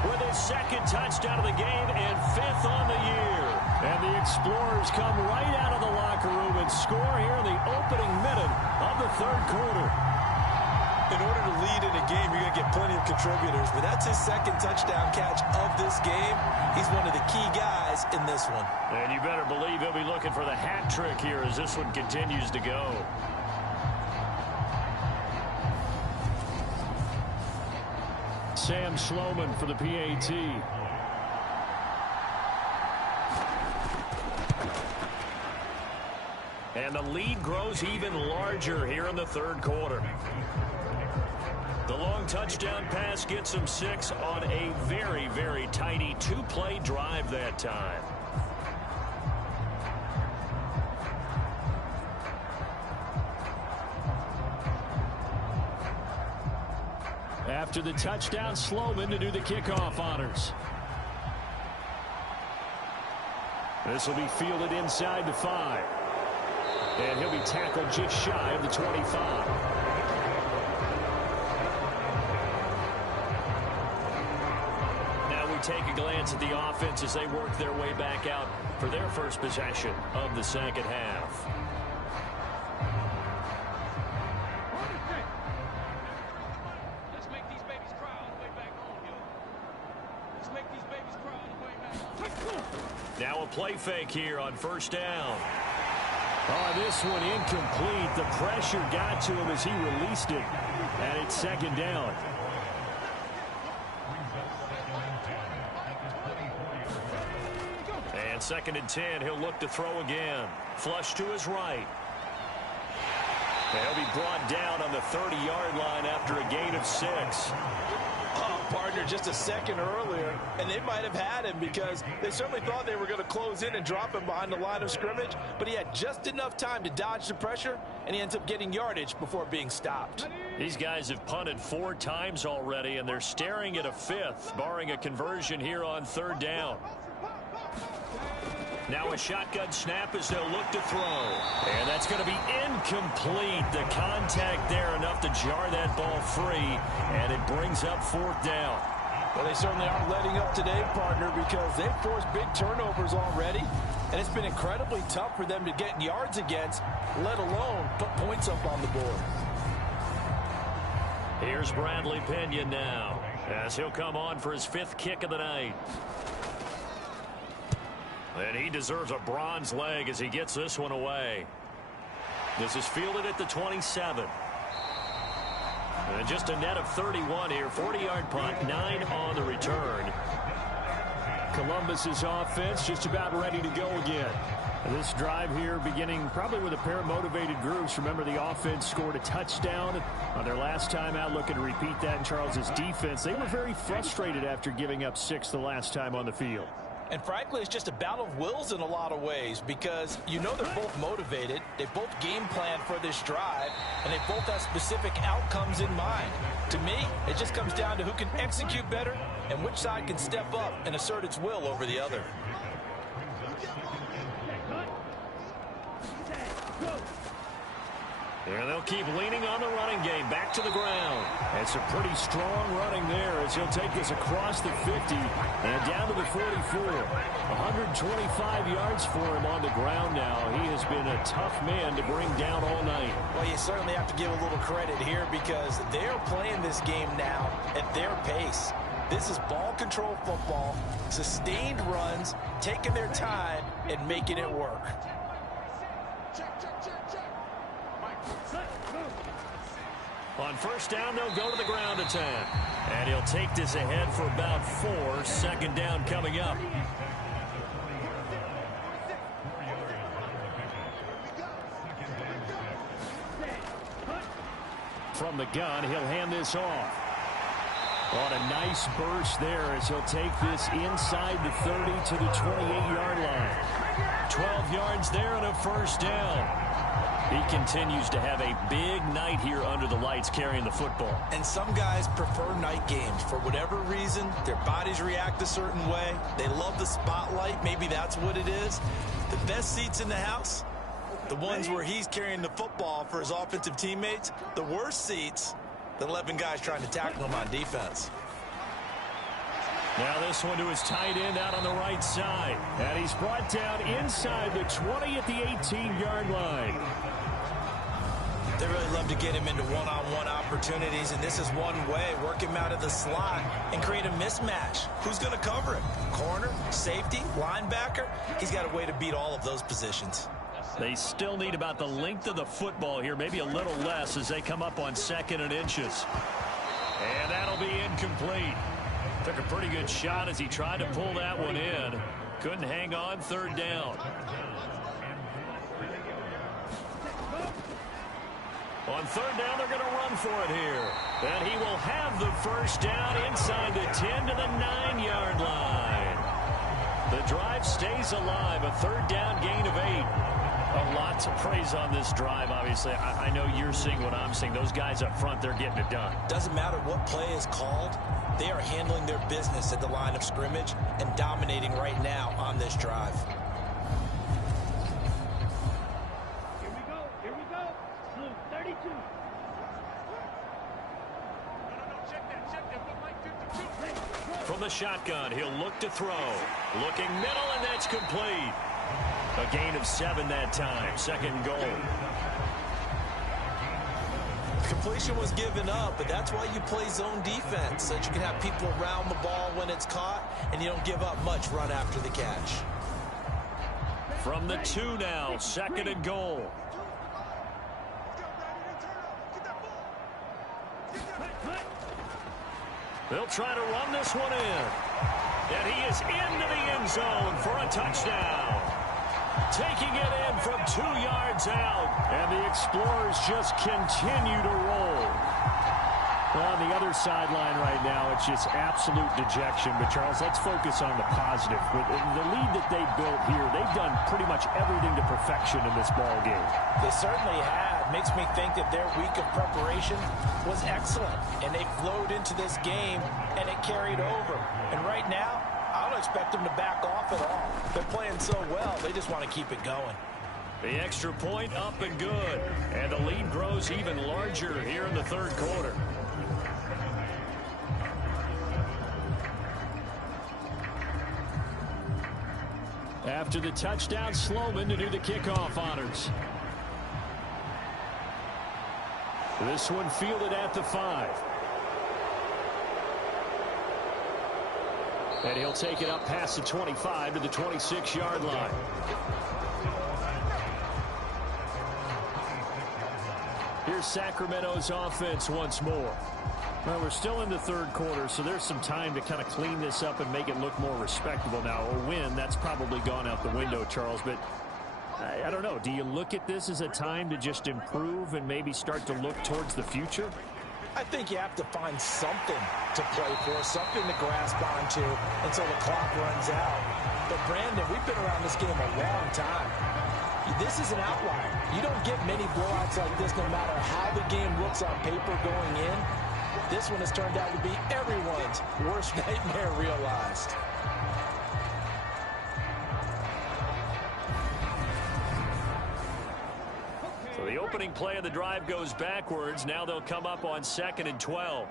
with his 2nd touchdown of the game and 5th on the year. And the Explorers come right out of the locker room and score here in the opening minute of the third quarter. In order to lead in a game, you're going to get plenty of contributors, but that's his 2nd touchdown catch of this game. He's one of the key guys in this one. And you better believe he'll be looking for the hat trick here as this one continues to go. Sam Sloman for the PAT. And the lead grows even larger here in the third quarter. The long touchdown pass gets them 6 on a very, very tidy 2-play drive that time. After the touchdown, Sloman to do the kickoff honors. This will be fielded inside the 5. And he'll be tackled just shy of the 25. Now we take a glance at the offense as they work their way back out for their first possession of the second half. Let's make these babies cry all the way back home, yo. Let's make these babies cry all the way back. Now a play fake here on first down. Oh, this one incomplete. The pressure got to him as he released it. And it's 2nd down. And 2nd and 10. He'll look to throw again. Flush to his right. He'll be brought down on the 30-yard line after a gain of 6. Partner, just a second earlier, and they might have had him because they certainly thought they were going to close in and drop him behind the line of scrimmage, but he had just enough time to dodge the pressure, and he ends up getting yardage before being stopped. These guys have punted 4 times already, and they're staring at a 5th, barring a conversion here on 3rd down. Now a shotgun snap as they'll look to throw. And that's going to be incomplete. The contact there enough to jar that ball free. And it brings up 4th down. Well, they certainly aren't letting up today, partner, because they've forced big turnovers already. And it's been incredibly tough for them to get yards against, let alone put points up on the board. Here's Bradley Pinion now as he'll come on for his 5th kick of the night. And he deserves a bronze leg as he gets this one away. This is fielded at the 27. And just a net of 31 here. 40-yard punt, 9 on the return. Columbus's offense just about ready to go again. This drive here beginning probably with a pair of motivated groups. Remember, the offense scored a touchdown on their last time out. Looking to repeat that in Charles's defense. They were very frustrated after giving up 6 the last time on the field. And frankly, it's just a battle of wills in a lot of ways because you know they're both motivated. They both game plan for this drive, and they both have specific outcomes in mind. To me, it just comes down to who can execute better and which side can step up and assert its will over the other. And they'll keep leaning on the running game. Back to the ground. It's a pretty strong running there as he'll take this across the 50 and down to the 44. 125 yards for him on the ground now. He has been a tough man to bring down all night. Well, you certainly have to give a little credit here because they're playing this game now at their pace. This is ball control football, sustained runs, taking their time and making it work. On first down, they'll go to the ground attack. And he'll take this ahead for about 4. Second down coming up. From the gun, he'll hand this off. On a nice burst there as he'll take this inside the 30 to the 28-yard line. 12 yards there and a first down. He continues to have a big night here under the lights carrying the football. And some guys prefer night games. For whatever reason, their bodies react a certain way. They love the spotlight. Maybe that's what it is. The best seats in the house, the ones where he's carrying the football for his offensive teammates. The worst seats, the 11 guys trying to tackle him on defense. Now this one to his tight end out on the right side. And he's brought down inside the 20 at the 18-yard line. They really love to get him into one-on-one opportunities, and this is one way. Work him out of the slot and create a mismatch. Who's going to cover him? Corner, safety, linebacker? He's got a way to beat all of those positions. They still need about the length of the football here, maybe a little less as they come up on 2nd and inches. And that'll be incomplete. Took a pretty good shot as he tried to pull that one in. Couldn't hang on. 3rd down. On 3rd down, they're going to run for it here. And he will have the first down inside the 10 to the 9-yard line. The drive stays alive. A 3rd down gain of 8. A lot to praise on this drive, obviously. I know you're seeing what I'm seeing. Those guys up front, they're getting it done. Doesn't matter what play is called. They are handling their business at the line of scrimmage and dominating right now on this drive. Here we go. 32. Check that. What Mike 52. From the shotgun, he'll look to throw. Looking middle, and that's complete. A gain of 7 that time. 2nd and goal. Completion was given up, but that's why you play zone defense, so that you can have people around the ball when it's caught, and you don't give up much run after the catch. From the 2 now, 2nd and goal. They'll try to run this one in. And he is into the end zone for a touchdown. Taking it in from 2 yards out. And the Explorers just continue to roll. Well, on the other sideline right now, it's just absolute dejection. But, Charles, let's focus on the positive. With the lead that they built here, they've done pretty much everything to perfection in this ball game. They certainly have. Makes me think that their week of preparation was excellent. And they flowed into this game, and it carried over. And right now, I don't expect them to back off at all. They're playing so well, they just want to keep it going. The extra point up and good. And the lead grows even larger here in the 3rd quarter. After the touchdown, Sloman to do the kickoff honors. This one fielded at the 5. And he'll take it up past the 25 to the 26-yard line. Here's Sacramento's offense once more. Well, we're still in the 3rd quarter, so there's some time to kind of clean this up and make it look more respectable now. A win, that's probably gone out the window, Charles, but I don't know. Do you look at this as a time to just improve and maybe start to look towards the future? I think you have to find something to play for, something to grasp onto until the clock runs out. But, Brandon, we've been around this game a long time. This is an outlier. You don't get many blowouts like this no matter how the game looks on paper going in. This one has turned out to be everyone's worst nightmare realized. So the opening play of the drive goes backwards. Now they'll come up on 2nd and 12.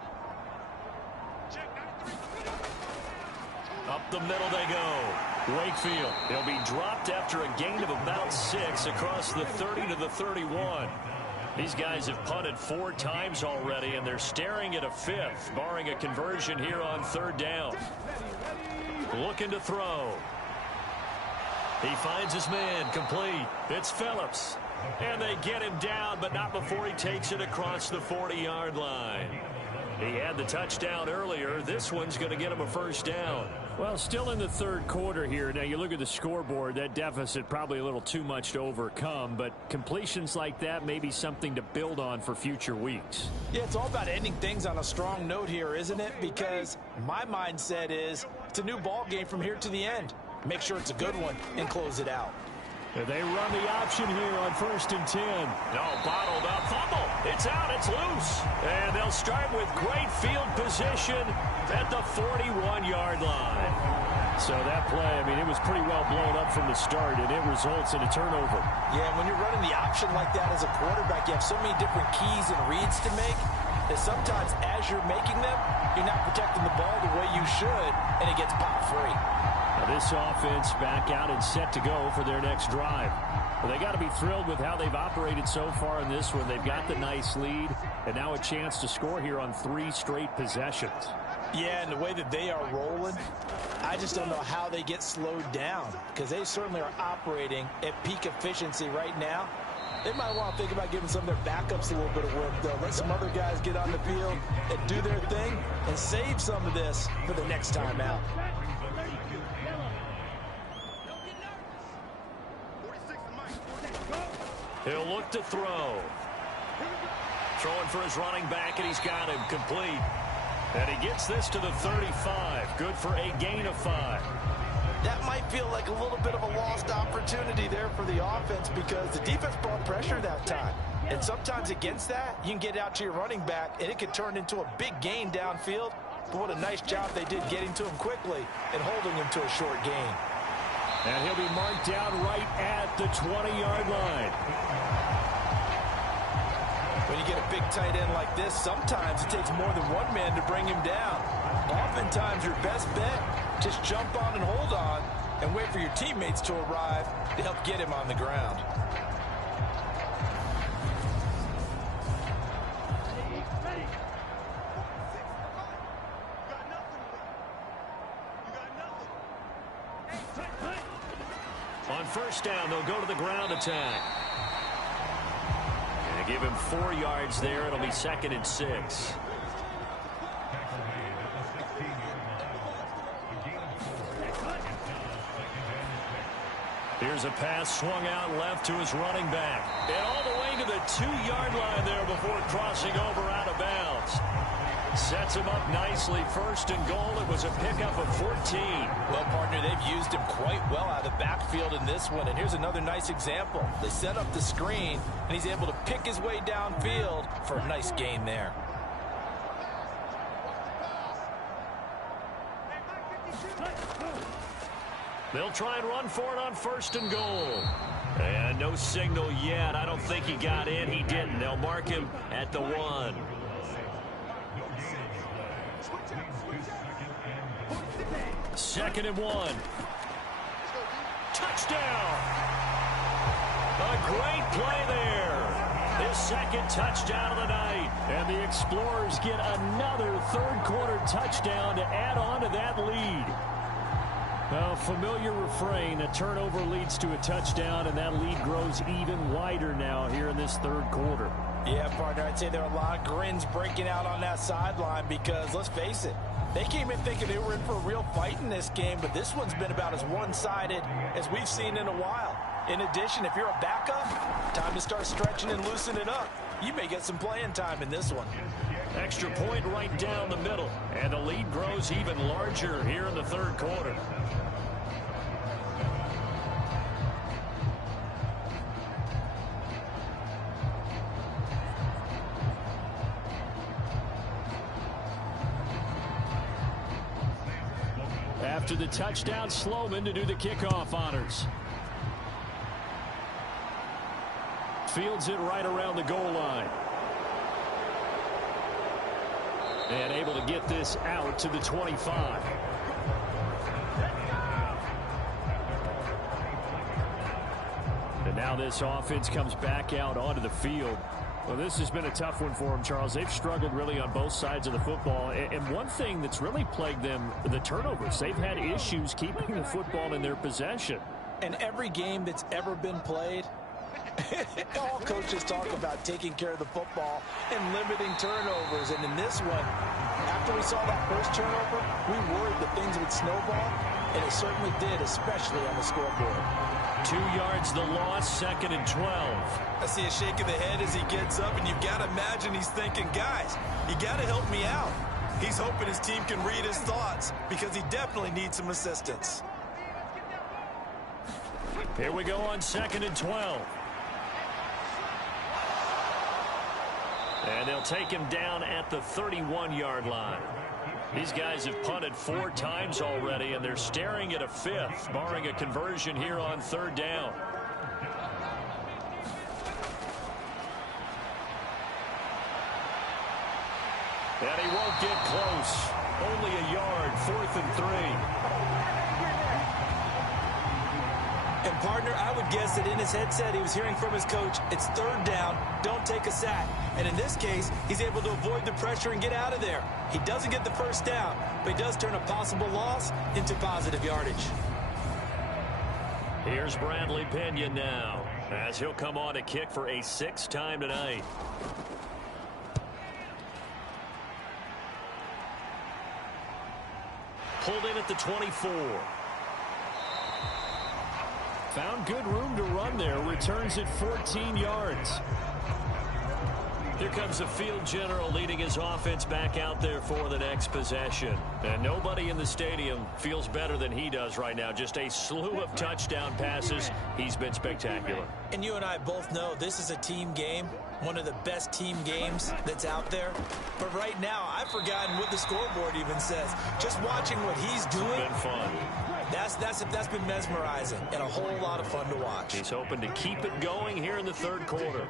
Up the middle they go. Wakefield. They'll be dropped after a gain of about 6 across the 30 to the 31. These guys have punted 4 times already, and they're staring at a 5th, barring a conversion here on 3rd down. Looking to throw. He finds his man, complete. It's Phillips. And they get him down, but not before he takes it across the 40-yard line. He had the touchdown earlier. This one's going to get him a first down. Well, still in the third quarter here. Now, you look at the scoreboard, that deficit probably a little too much to overcome, but completions like that may be something to build on for future weeks. Yeah, it's all about ending things on a strong note here, isn't it? Because my mindset is it's a new ball game from here to the end. Make sure it's a good one and close it out. They run the option here on 1st and 10. No, bottled up. Fumble. It's out. It's loose. And they'll start with great field position at the 41-yard line. So that play, I mean, it was pretty well blown up from the start, and it results in a turnover. Yeah, when you're running the option like that as a quarterback, you have so many different keys and reads to make that sometimes as you're making them, you're not protecting the ball the way you should, and it gets pop free. Now this offense back out and set to go for their next drive. Well, they got to be thrilled with how they've operated so far in this one. They've got the nice lead, and now a chance to score here on 3 straight possessions. Yeah, and the way that they are rolling, I just don't know how they get slowed down, because they certainly are operating at peak efficiency right now. They might want to think about giving some of their backups a little bit of work, though. Let some other guys get on the field and do their thing and save some of this for the next time out. He'll look to throw. Throwing for his running back, and he's got him complete. And he gets this to the 35. Good for a gain of 5. That might feel like a little bit of a lost opportunity there for the offense because the defense brought pressure that time. And sometimes against that, you can get out to your running back, and it could turn into a big gain downfield. But what a nice job they did getting to him quickly and holding him to a short gain. And he'll be marked down right at the 20-yard line. When you get a big tight end like this, sometimes it takes more than one man to bring him down. Oftentimes, your best bet, just jump on and hold on and wait for your teammates to arrive to help get him on the ground. On first down, they'll go to the ground attack. And they give him 4 yards there. It'll be 2nd and 6. Here's a pass swung out left to his running back. And all the way to the 2-yard line there before crossing over out of bounds. Sets him up nicely. 1st and goal. It was a pickup of 14. Well, partner, they've used him quite well out of the backfield in this one. And here's another nice example. They set up the screen, and he's able to pick his way downfield for a nice gain there. They'll try and run for it on 1st and goal. And no signal yet. I don't think he got in. He didn't. They'll mark him at the 1. Second and 1. Touchdown. A great play there. His 2nd touchdown of the night. And the Explorers get another 3rd quarter touchdown to add on to that lead. Well, familiar refrain, a turnover leads to a touchdown, and that lead grows even wider now here in this 3rd quarter. Yeah, partner, I'd say there are a lot of grins breaking out on that sideline because, let's face it, they came in thinking they were in for a real fight in this game, but this one's been about as one-sided as we've seen in a while. In addition, if you're a backup, time to start stretching and loosening up. You may get some playing time in this one. Extra point right down the middle, and the lead grows even larger here in the 3rd quarter. After the touchdown, Sloman to do the kickoff honors. Fields it right around the goal line. And able to get this out to the 25. And now this offense comes back out onto the field. Well, this has been a tough one for them, Charles. They've struggled really on both sides of the football. And one thing that's really plagued them, the turnovers. They've had issues keeping the football in their possession. And every game that's ever been played, all coaches talk about taking care of the football and limiting turnovers. And in this one, after we saw that first turnover, we worried that things would snowball, and it certainly did, especially on the scoreboard. 2 yards the loss, 2nd and 12. I see a shake of the head as he gets up, and you've got to imagine he's thinking, guys, you got to help me out. He's hoping his team can read his thoughts because he definitely needs some assistance. Here we go on 2nd and 12. And they'll take him down at the 31-yard line. These guys have punted 4 times already, and they're staring at a 5th, barring a conversion here on 3rd down. And he won't get close. Only a yard, 4th and 3. And, partner, I would guess that in his headset he was hearing from his coach, it's 3rd down, don't take a sack. And in this case, he's able to avoid the pressure and get out of there. He doesn't get the first down, but he does turn a possible loss into positive yardage. Here's Bradley Pinion now, as he'll come on to kick for a 6th time tonight. Pulled in at the 24. Found good room to run there. Returns it 14 yards. Here comes the field general leading his offense back out there for the next possession. And nobody in the stadium feels better than he does right now. Just a slew of touchdown passes. He's been spectacular. And you and I both know this is a team game, one of the best team games that's out there. But right now, I've forgotten what the scoreboard even says. Just watching what he's doing. It's been fun. That's been mesmerizing and a whole lot of fun to watch. He's hoping to keep it going here in the 3rd quarter.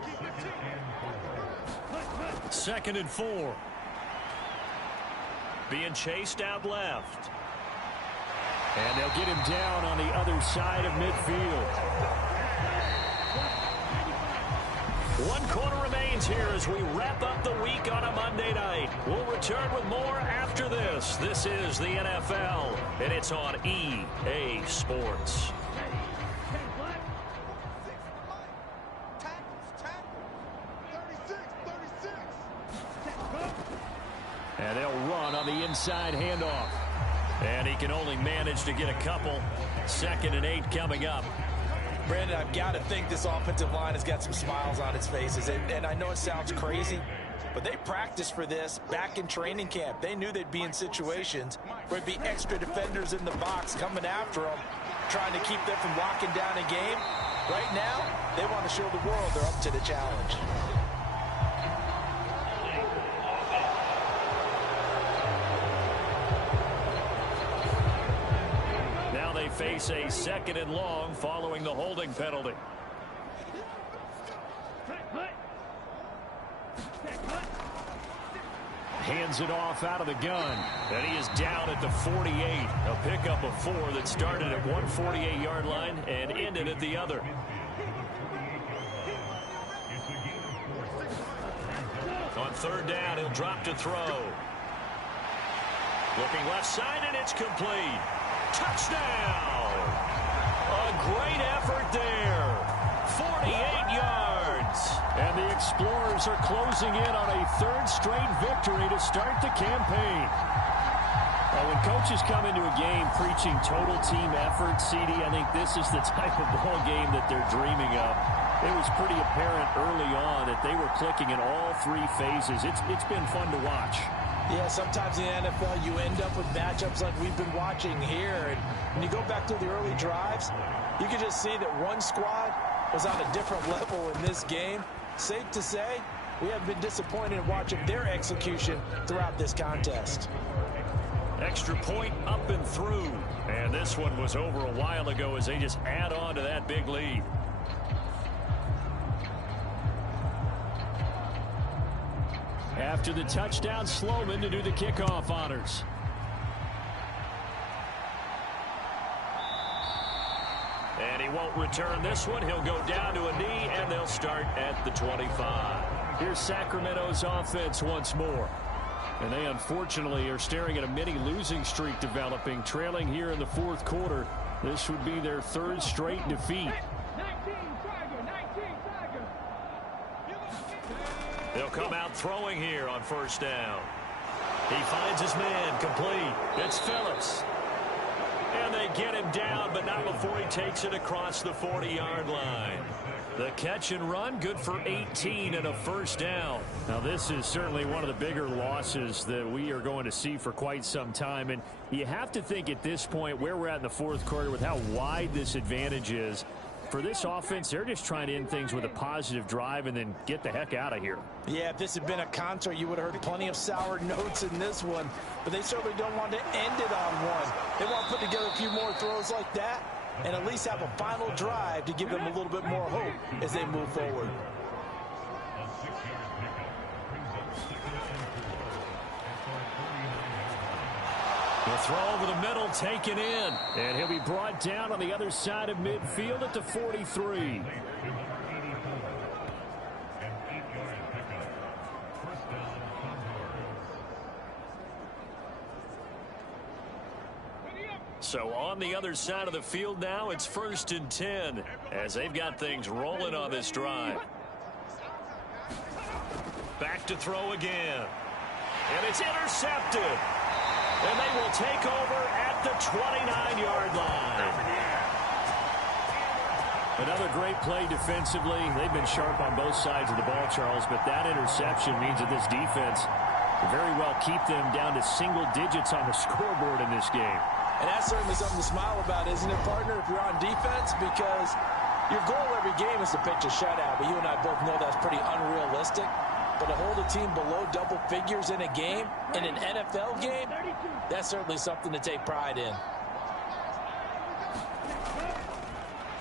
2nd and 4. Being chased out left. And they'll get him down on the other side of midfield. 1 quarter remains here as we wrap up the week on a Monday night. We'll return with more after this. This is the NFL, and it's on EA Sports. And they'll run on the inside handoff. And he can only manage to get a couple. 2nd and 8 coming up. Brandon, I've got to think this offensive line has got some smiles on its faces. And I know it sounds crazy, but they practiced for this back in training camp. They knew they'd be in situations where there'd be extra defenders in the box coming after them, trying to keep them from locking down a game. Right now, they want to show the world they're up to the challenge. Face a 2nd and long following the holding penalty. Hands it off out of the gun. And he is down at the 48. A pickup of 4 that started at one 48-yard line and ended at the other. On 3rd down, he'll drop to throw. Looking left side, and it's complete. Touchdown! A great effort there. 48 yards. And the Explorers are closing in on a 3rd straight victory to start the campaign. When coaches come into a game preaching total team effort, CD, I think this is the type of ball game that they're dreaming of. It was pretty apparent early on that they were clicking in all 3 phases. It's been fun to watch. Yeah, sometimes in the NFL you end up with matchups like we've been watching here. And when you go back to the early drives, you can just see that one squad was on a different level in this game. Safe to say, we have been disappointed in watching their execution throughout this contest. Extra point up and through. And this one was over a while ago as they just add on to that big lead. After the touchdown, Sloman to do the kickoff honors. And he won't return this one. He'll go down to a knee, and they'll start at the 25. Here's Sacramento's offense once more. And they unfortunately are staring at a mini losing streak developing, trailing here in the 4th quarter This would be their third straight defeat. They'll come out throwing here on first down. He finds his man complete. It's Phillips. And they get him down, but not before he takes it across the 40-yard line. The catch and run, good for 18 and a first down. Now, this is certainly one of the bigger losses that we are going to see for quite some time. And you have to think at this point where we're at in the fourth quarter with how wide this advantage is. For this offense, they're just trying to end things with a positive drive and then get the heck out of here. Yeah, if this had been a concert, you would have heard plenty of sour notes in this one. But they certainly don't want to end it on one. They want to put together a few more throws like that and at least have a final drive to give them a little bit more hope as they move forward. The throw over the middle, taken in. And he'll be brought down on the other side of midfield at the 43. So on the other side of the field now, it's 1st and 10 as they've got things rolling on this drive. Back to throw again. And it's intercepted. And they will take over at the 29-yard line. Another great play defensively. They've been sharp on both sides of the ball, Charles, but that interception means that this defense will very well keep them down to single digits on the scoreboard in this game. And that's certainly something to smile about, isn't it, partner, if you're on defense? Because your goal every game is to pitch a shutout, but you and I both know that's pretty unrealistic. But to hold a team below double figures in a game, in an NFL game, that's certainly something to take pride in.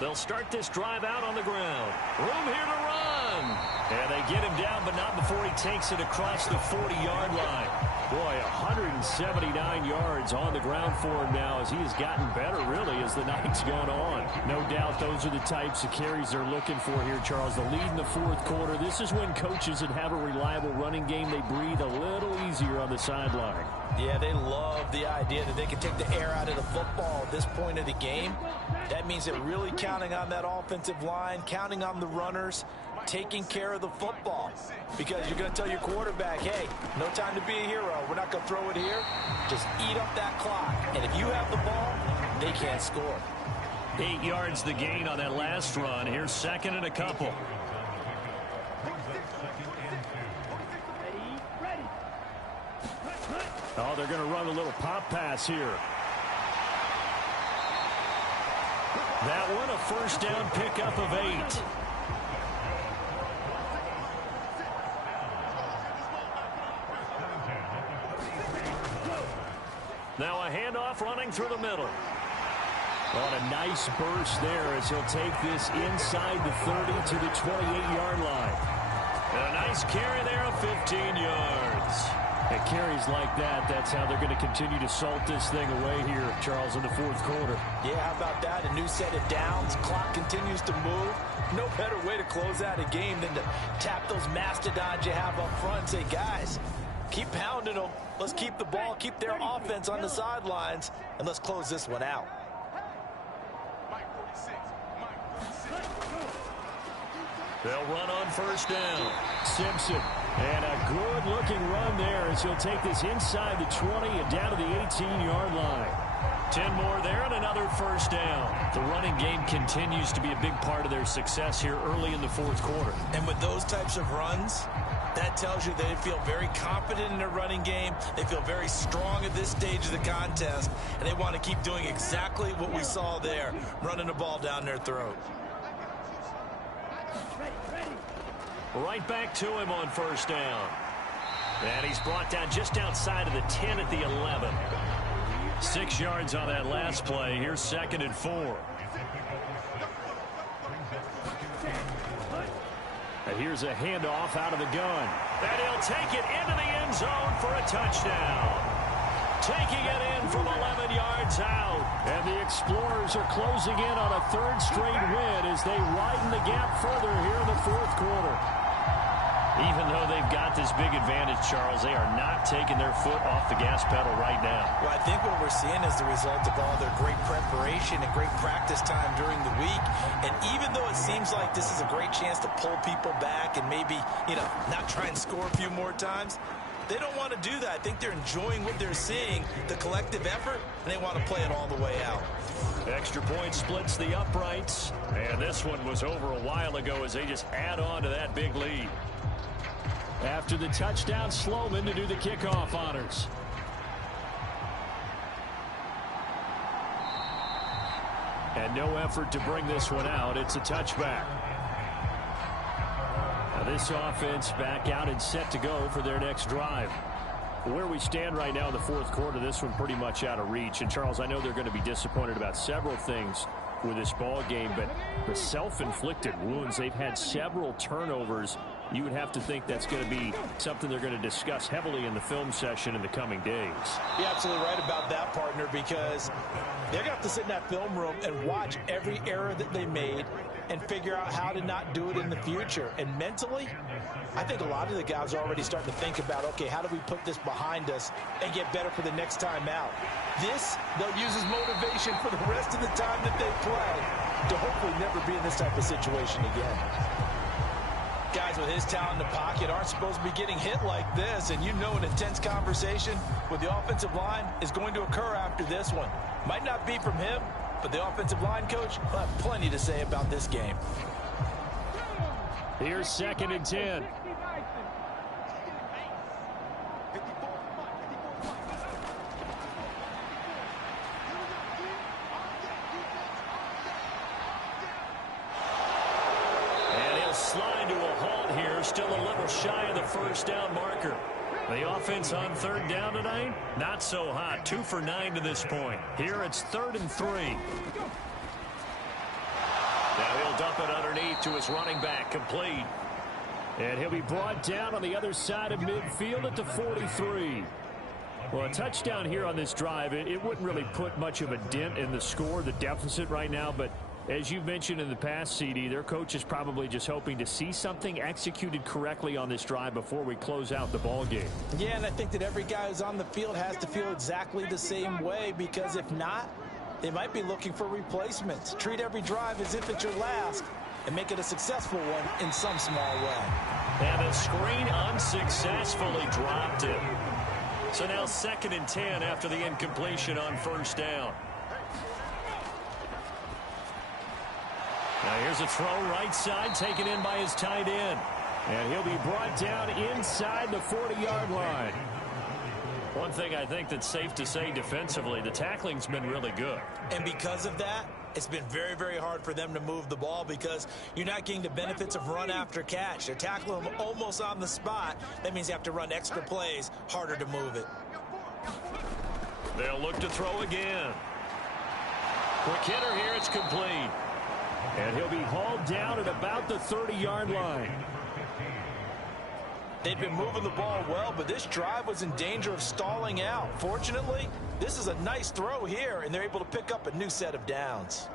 They'll start this drive out on the ground. Room here to run. And they get him down, but not before he takes it across the 40-yard line. Boy, 179 yards on the ground for him now as he has gotten better, really, as the night's gone on. No doubt those are the types of carries they're looking for here, Charles. The lead in the fourth quarter. This is when coaches that have a reliable running game, they breathe a little easier on the sideline. Yeah, they love the idea that they can take the air out of the football at this point of the game. That means they're really counting on that offensive line, counting on the runners, taking care of the football. Because you're going to tell your quarterback, hey, no time to be a hero. We're not going to throw it here. Just eat up that clock. And if you have the ball, they can't score. 8 yards the gain on that last run. Here's 2nd and a couple. Oh, they're going to run a little pop pass here. That one a first down pickup of 8. Now a handoff running through the middle. On a nice burst there as he'll take this inside the 30 to the 28-yard line. And a nice carry there of 15 yards. At carries like that, that's how they're going to continue to salt this thing away here, Charles, in the fourth quarter. Yeah, how about that? A new set of downs. Clock continues to move. No better way to close out a game than to tap those mastodons you have up front and say, guys, keep pounding them. Let's keep the ball, keep their offense on the sidelines, and let's close this one out. They'll run on first down. Simpson. And a good-looking run there as he'll take this inside the 20 and down to the 18-yard line. 10 more there and another first down. The running game continues to be a big part of their success here early in the fourth quarter. And with those types of runs, that tells you they feel very confident in their running game. They feel very strong at this stage of the contest, and they want to keep doing exactly what we saw there, running the ball down their throat. Right back to him on first down. And he's brought down just outside of the 10 at the 11. 6 yards on that last play. Here's 2nd and 4. And here's a handoff out of the gun. And he'll take it into the end zone for a touchdown. Taking it in from 11 yards out. And the Explorers are closing in on a 3rd straight win as they widen the gap further here in the fourth quarter. Even though they've got this big advantage, Charles, they are not taking their foot off the gas pedal right now. Well, I think what we're seeing is the result of all their great preparation and great practice time during the week. And even though it seems like this is a great chance to pull people back and maybe, not try and score a few more times, they don't want to do that. I think they're enjoying what they're seeing, the collective effort, and they want to play it all the way out. Extra point splits the uprights. And this one was over a while ago as they just add on to that big lead. After the touchdown, Sloman to do the kickoff honors. And no effort to bring this one out. It's a touchback. Now this offense back out and set to go for their next drive. Where we stand right now in the fourth quarter, this one pretty much out of reach. And, Charles, I know they're going to be disappointed about several things with this ball game, but the self-inflicted wounds, they've had several turnovers. You would have to think that's going to be something they're going to discuss heavily in the film session in the coming days. You're absolutely right about that, partner, because they're going to have to sit in that film room and watch every error that they made and figure out how to not do it in the future. And mentally, I think a lot of the guys are already starting to think about, okay, how do we put this behind us and get better for the next time out? This, they'll use as motivation for the rest of the time that they play to hopefully never be in this type of situation again. Guys with his talent in the pocket aren't supposed to be getting hit like this, and an intense conversation with the offensive line is going to occur after this one. Might not be from him, but the offensive line coach will have plenty to say about this game. Here's 2nd and 10. Slide to a halt here, still a little shy of the first down marker. The offense on 3rd down tonight, not so hot. 2 for 9 to this point. Here it's 3rd and 3. Now he'll dump it underneath to his running back, complete. And he'll be brought down on the other side of midfield at the 43. Well, a touchdown here on this drive, it wouldn't really put much of a dent in the score, the deficit right now, but as you've mentioned in the past, CD, their coach is probably just hoping to see something executed correctly on this drive before we close out the ball game. Yeah, and I think that every guy who's on the field has to feel exactly the same way, because if not, they might be looking for replacements. Treat every drive as if it's your last and make it a successful one in some small way. And the screen unsuccessfully dropped it. So now 2nd and 10 after the incompletion on 1st down. Now here's a throw right side, taken in by his tight end. And he'll be brought down inside the 40-yard line. One thing I think that's safe to say defensively, the tackling's been really good. And because of that, it's been very, very hard for them to move the ball because you're not getting the benefits of run after catch. They're tackling them almost on the spot. That means you have to run extra plays, harder to move it. They'll look to throw again. Quick hitter here, it's complete. And he'll be hauled down at about the 30-yard line. They've been moving the ball well, but this drive was in danger of stalling out. Fortunately, this is a nice throw here, and they're able to pick up a new set of downs.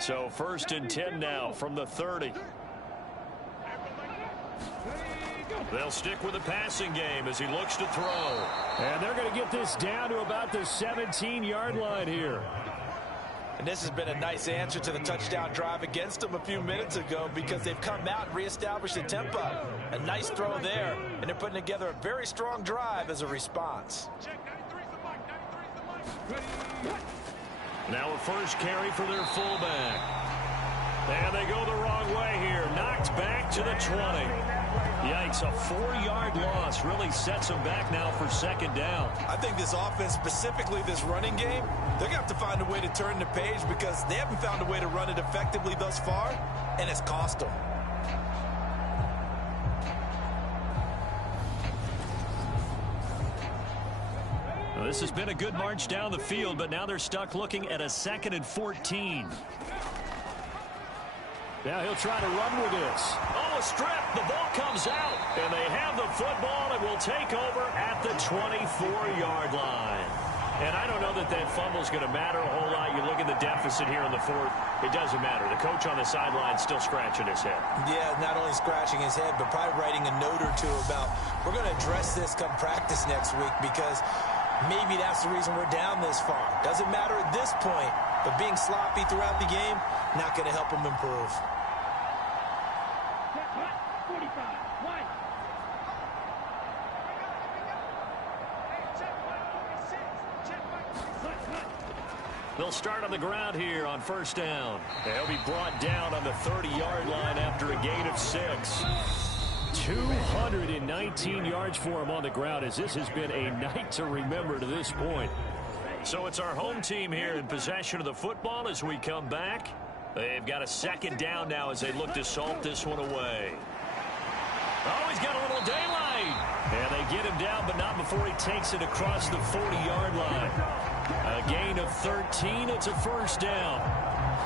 So 1st and 10 now from the 30. They'll stick with the passing game as he looks to throw. And they're going to get this down to about the 17-yard line here. And this has been a nice answer to the touchdown drive against them a few minutes ago because they've come out and reestablished the tempo. A nice throw there, and they're putting together a very strong drive as a response. Now a first carry for their fullback. And they go the wrong way here. Knocked back to the 20. Yikes, a 4-yard loss really sets them back now for 2nd down. I think this offense, specifically this running game, they're going to have to find a way to turn the page because they haven't found a way to run it effectively thus far, and it's cost them. Well, this has been a good march down the field, but now they're stuck looking at a 2nd and 14. Now he'll try to run with this. Oh, a strip. The ball comes out. And they have the football and will take over at the 24-yard line. And I don't know that fumble is going to matter a whole lot. You look at the deficit here in the fourth, it doesn't matter. The coach on the sideline still scratching his head. Yeah, not only scratching his head, but probably writing a note or two about, we're going to address this come practice next week, because maybe that's the reason we're down this far. Doesn't matter at this point, but being sloppy throughout the game, not going to help him improve. They'll start on the ground here on first down. They'll be brought down on the 30-yard line after a gain of 6. 219 yards for him on the ground, as this has been a night to remember to this point. So it's our home team here in possession of the football as we come back. They've got a second down now as they look to salt this one away. Oh, he's got a little daylight. And they get him down, but not before he takes it across the 40-yard line. A gain of 13. It's a first down.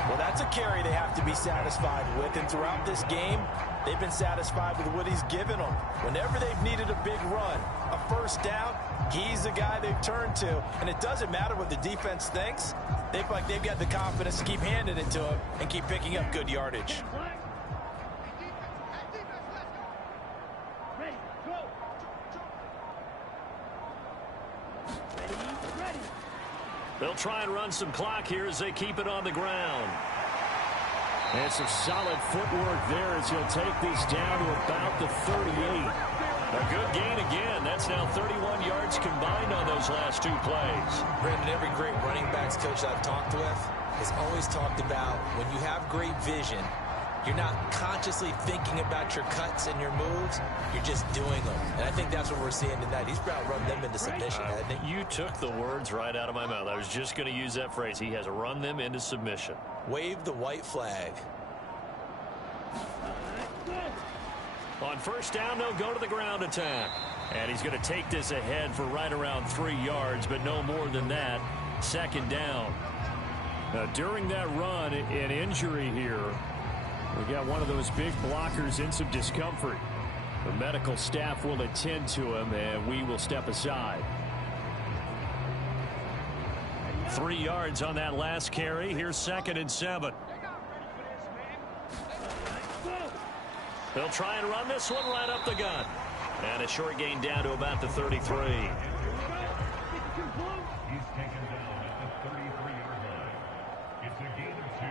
Well, that's a carry they have to be satisfied with. And throughout this game, they've been satisfied with what he's given them. Whenever they've needed a big run, a first down, he's the guy they've turned to. And it doesn't matter what the defense thinks. They feel like they've got the confidence to keep handing it to him and keep picking up good yardage. They'll try and run some clock here as they keep it on the ground. And some solid footwork there as he'll take this down to about the 38. A good gain again. That's now 31 yards combined on those last 2 plays. Brandon, every great running backs coach I've talked with has always talked about when you have great vision, you're not consciously thinking about your cuts and your moves. You're just doing them. And I think that's what we're seeing tonight. He's about to run them into submission, hasn't he? You took the words right out of my mouth. I was just going to use that phrase. He has run them into submission. Wave the white flag. On first down, they'll go to the ground attack. And he's going to take this ahead for right around 3 yards, but no more than that. Second down. Now, during that run, an injury here. We got one of those big blockers in some discomfort. The medical staff will attend to him, and we will step aside. 3 yards on that last carry. Here's 2nd and 7. They'll try and run this one right up the gut. And a short gain down to about the 33. He's taken down at the 33-yard line. It's a gain of 2.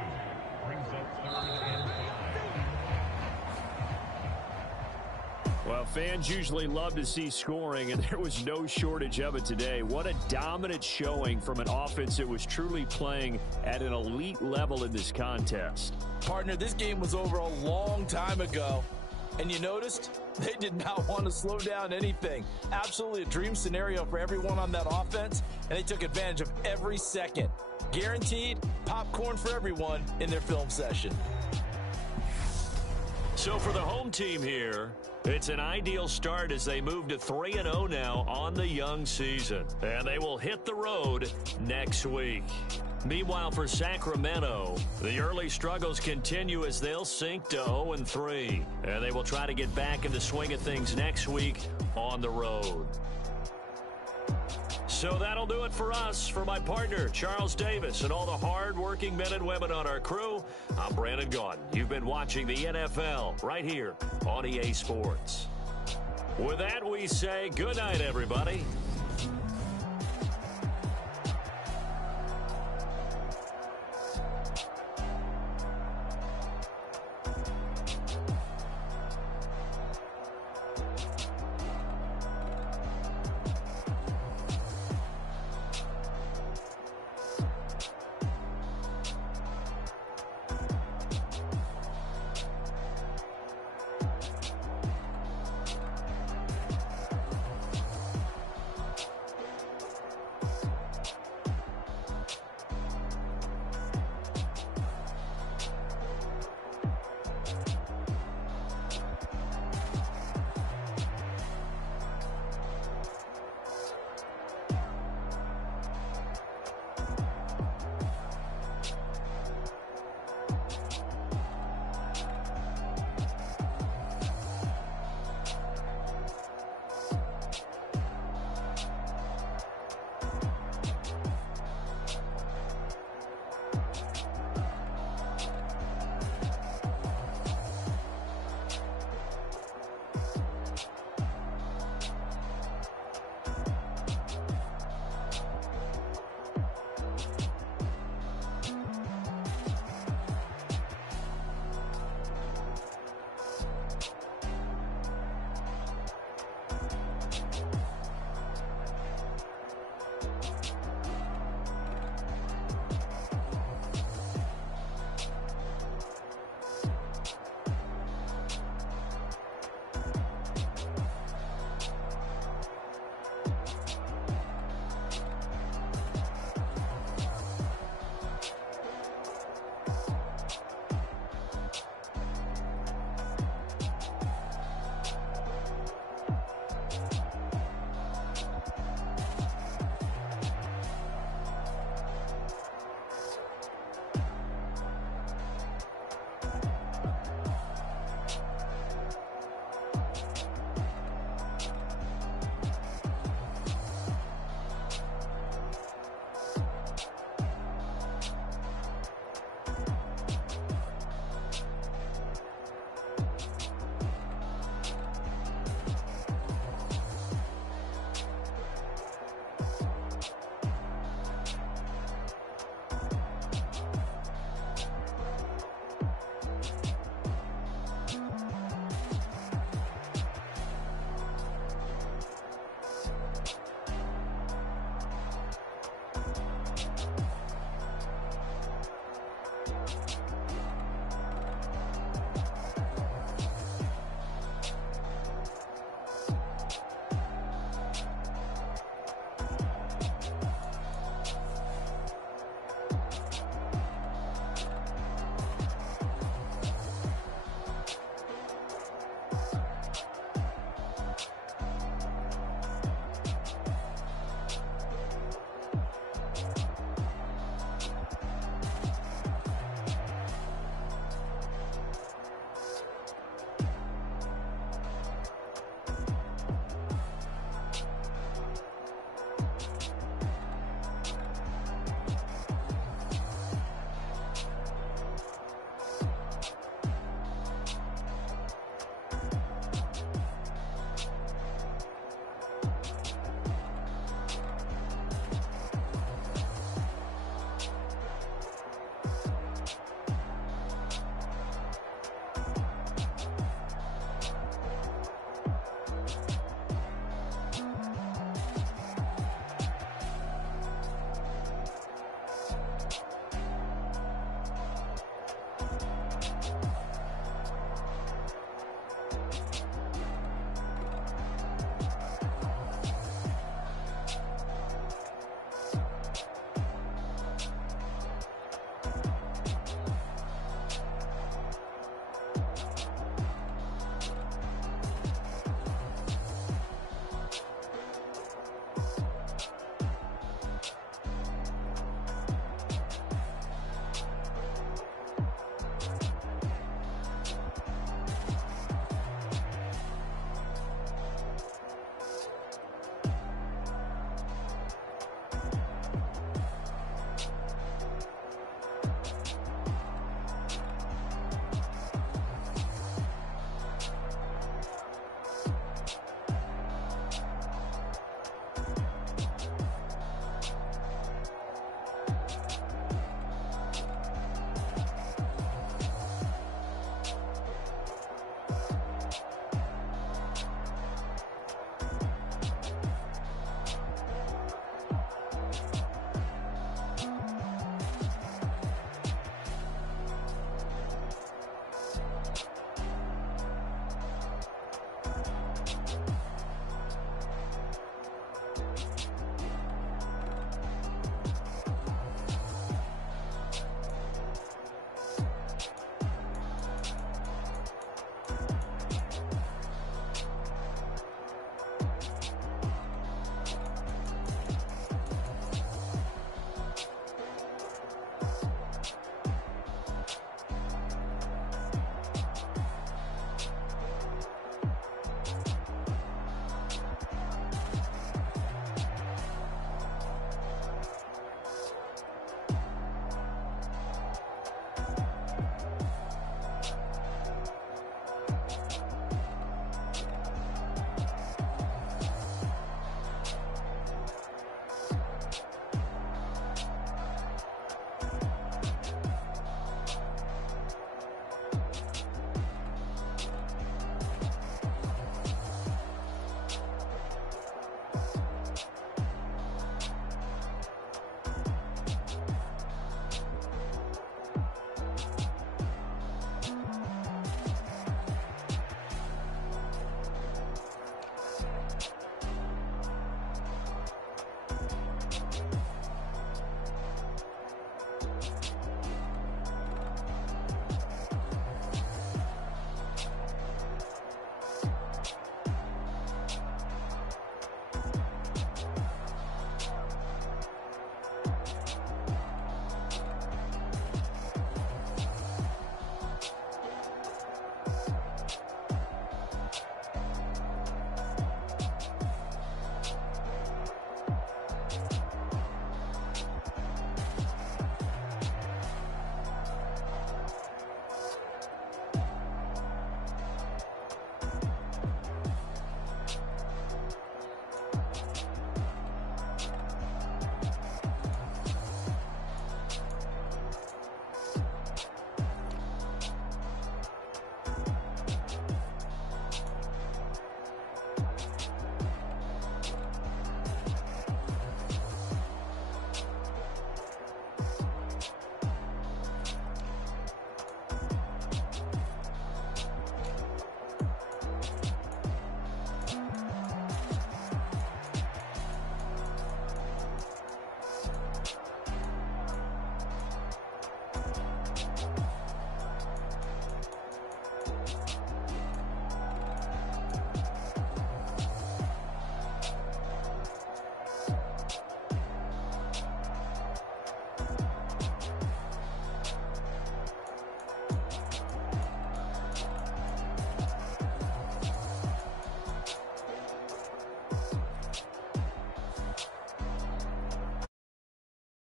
Brings up 3rd and 5. Well, fans usually love to see scoring, and there was no shortage of it today. What a dominant showing from an offense that was truly playing at an elite level in this contest. Partner, this game was over a long time ago. And you noticed they did not want to slow down anything. Absolutely a dream scenario for everyone on that offense, and they took advantage of every second. Guaranteed popcorn for everyone in their film session. So for the home team here, it's an ideal start as they move to 3-0 now on the young season. And they will hit the road next week. Meanwhile, for Sacramento, the early struggles continue as they'll sink to 0-3. And they will try to get back in the swing of things next week on the road. So that'll do it for us. For my partner, Charles Davis, and all the hard-working men and women on our crew, I'm Brandon Gaudin. You've been watching the NFL right here on EA Sports. With that, we say good night, everybody.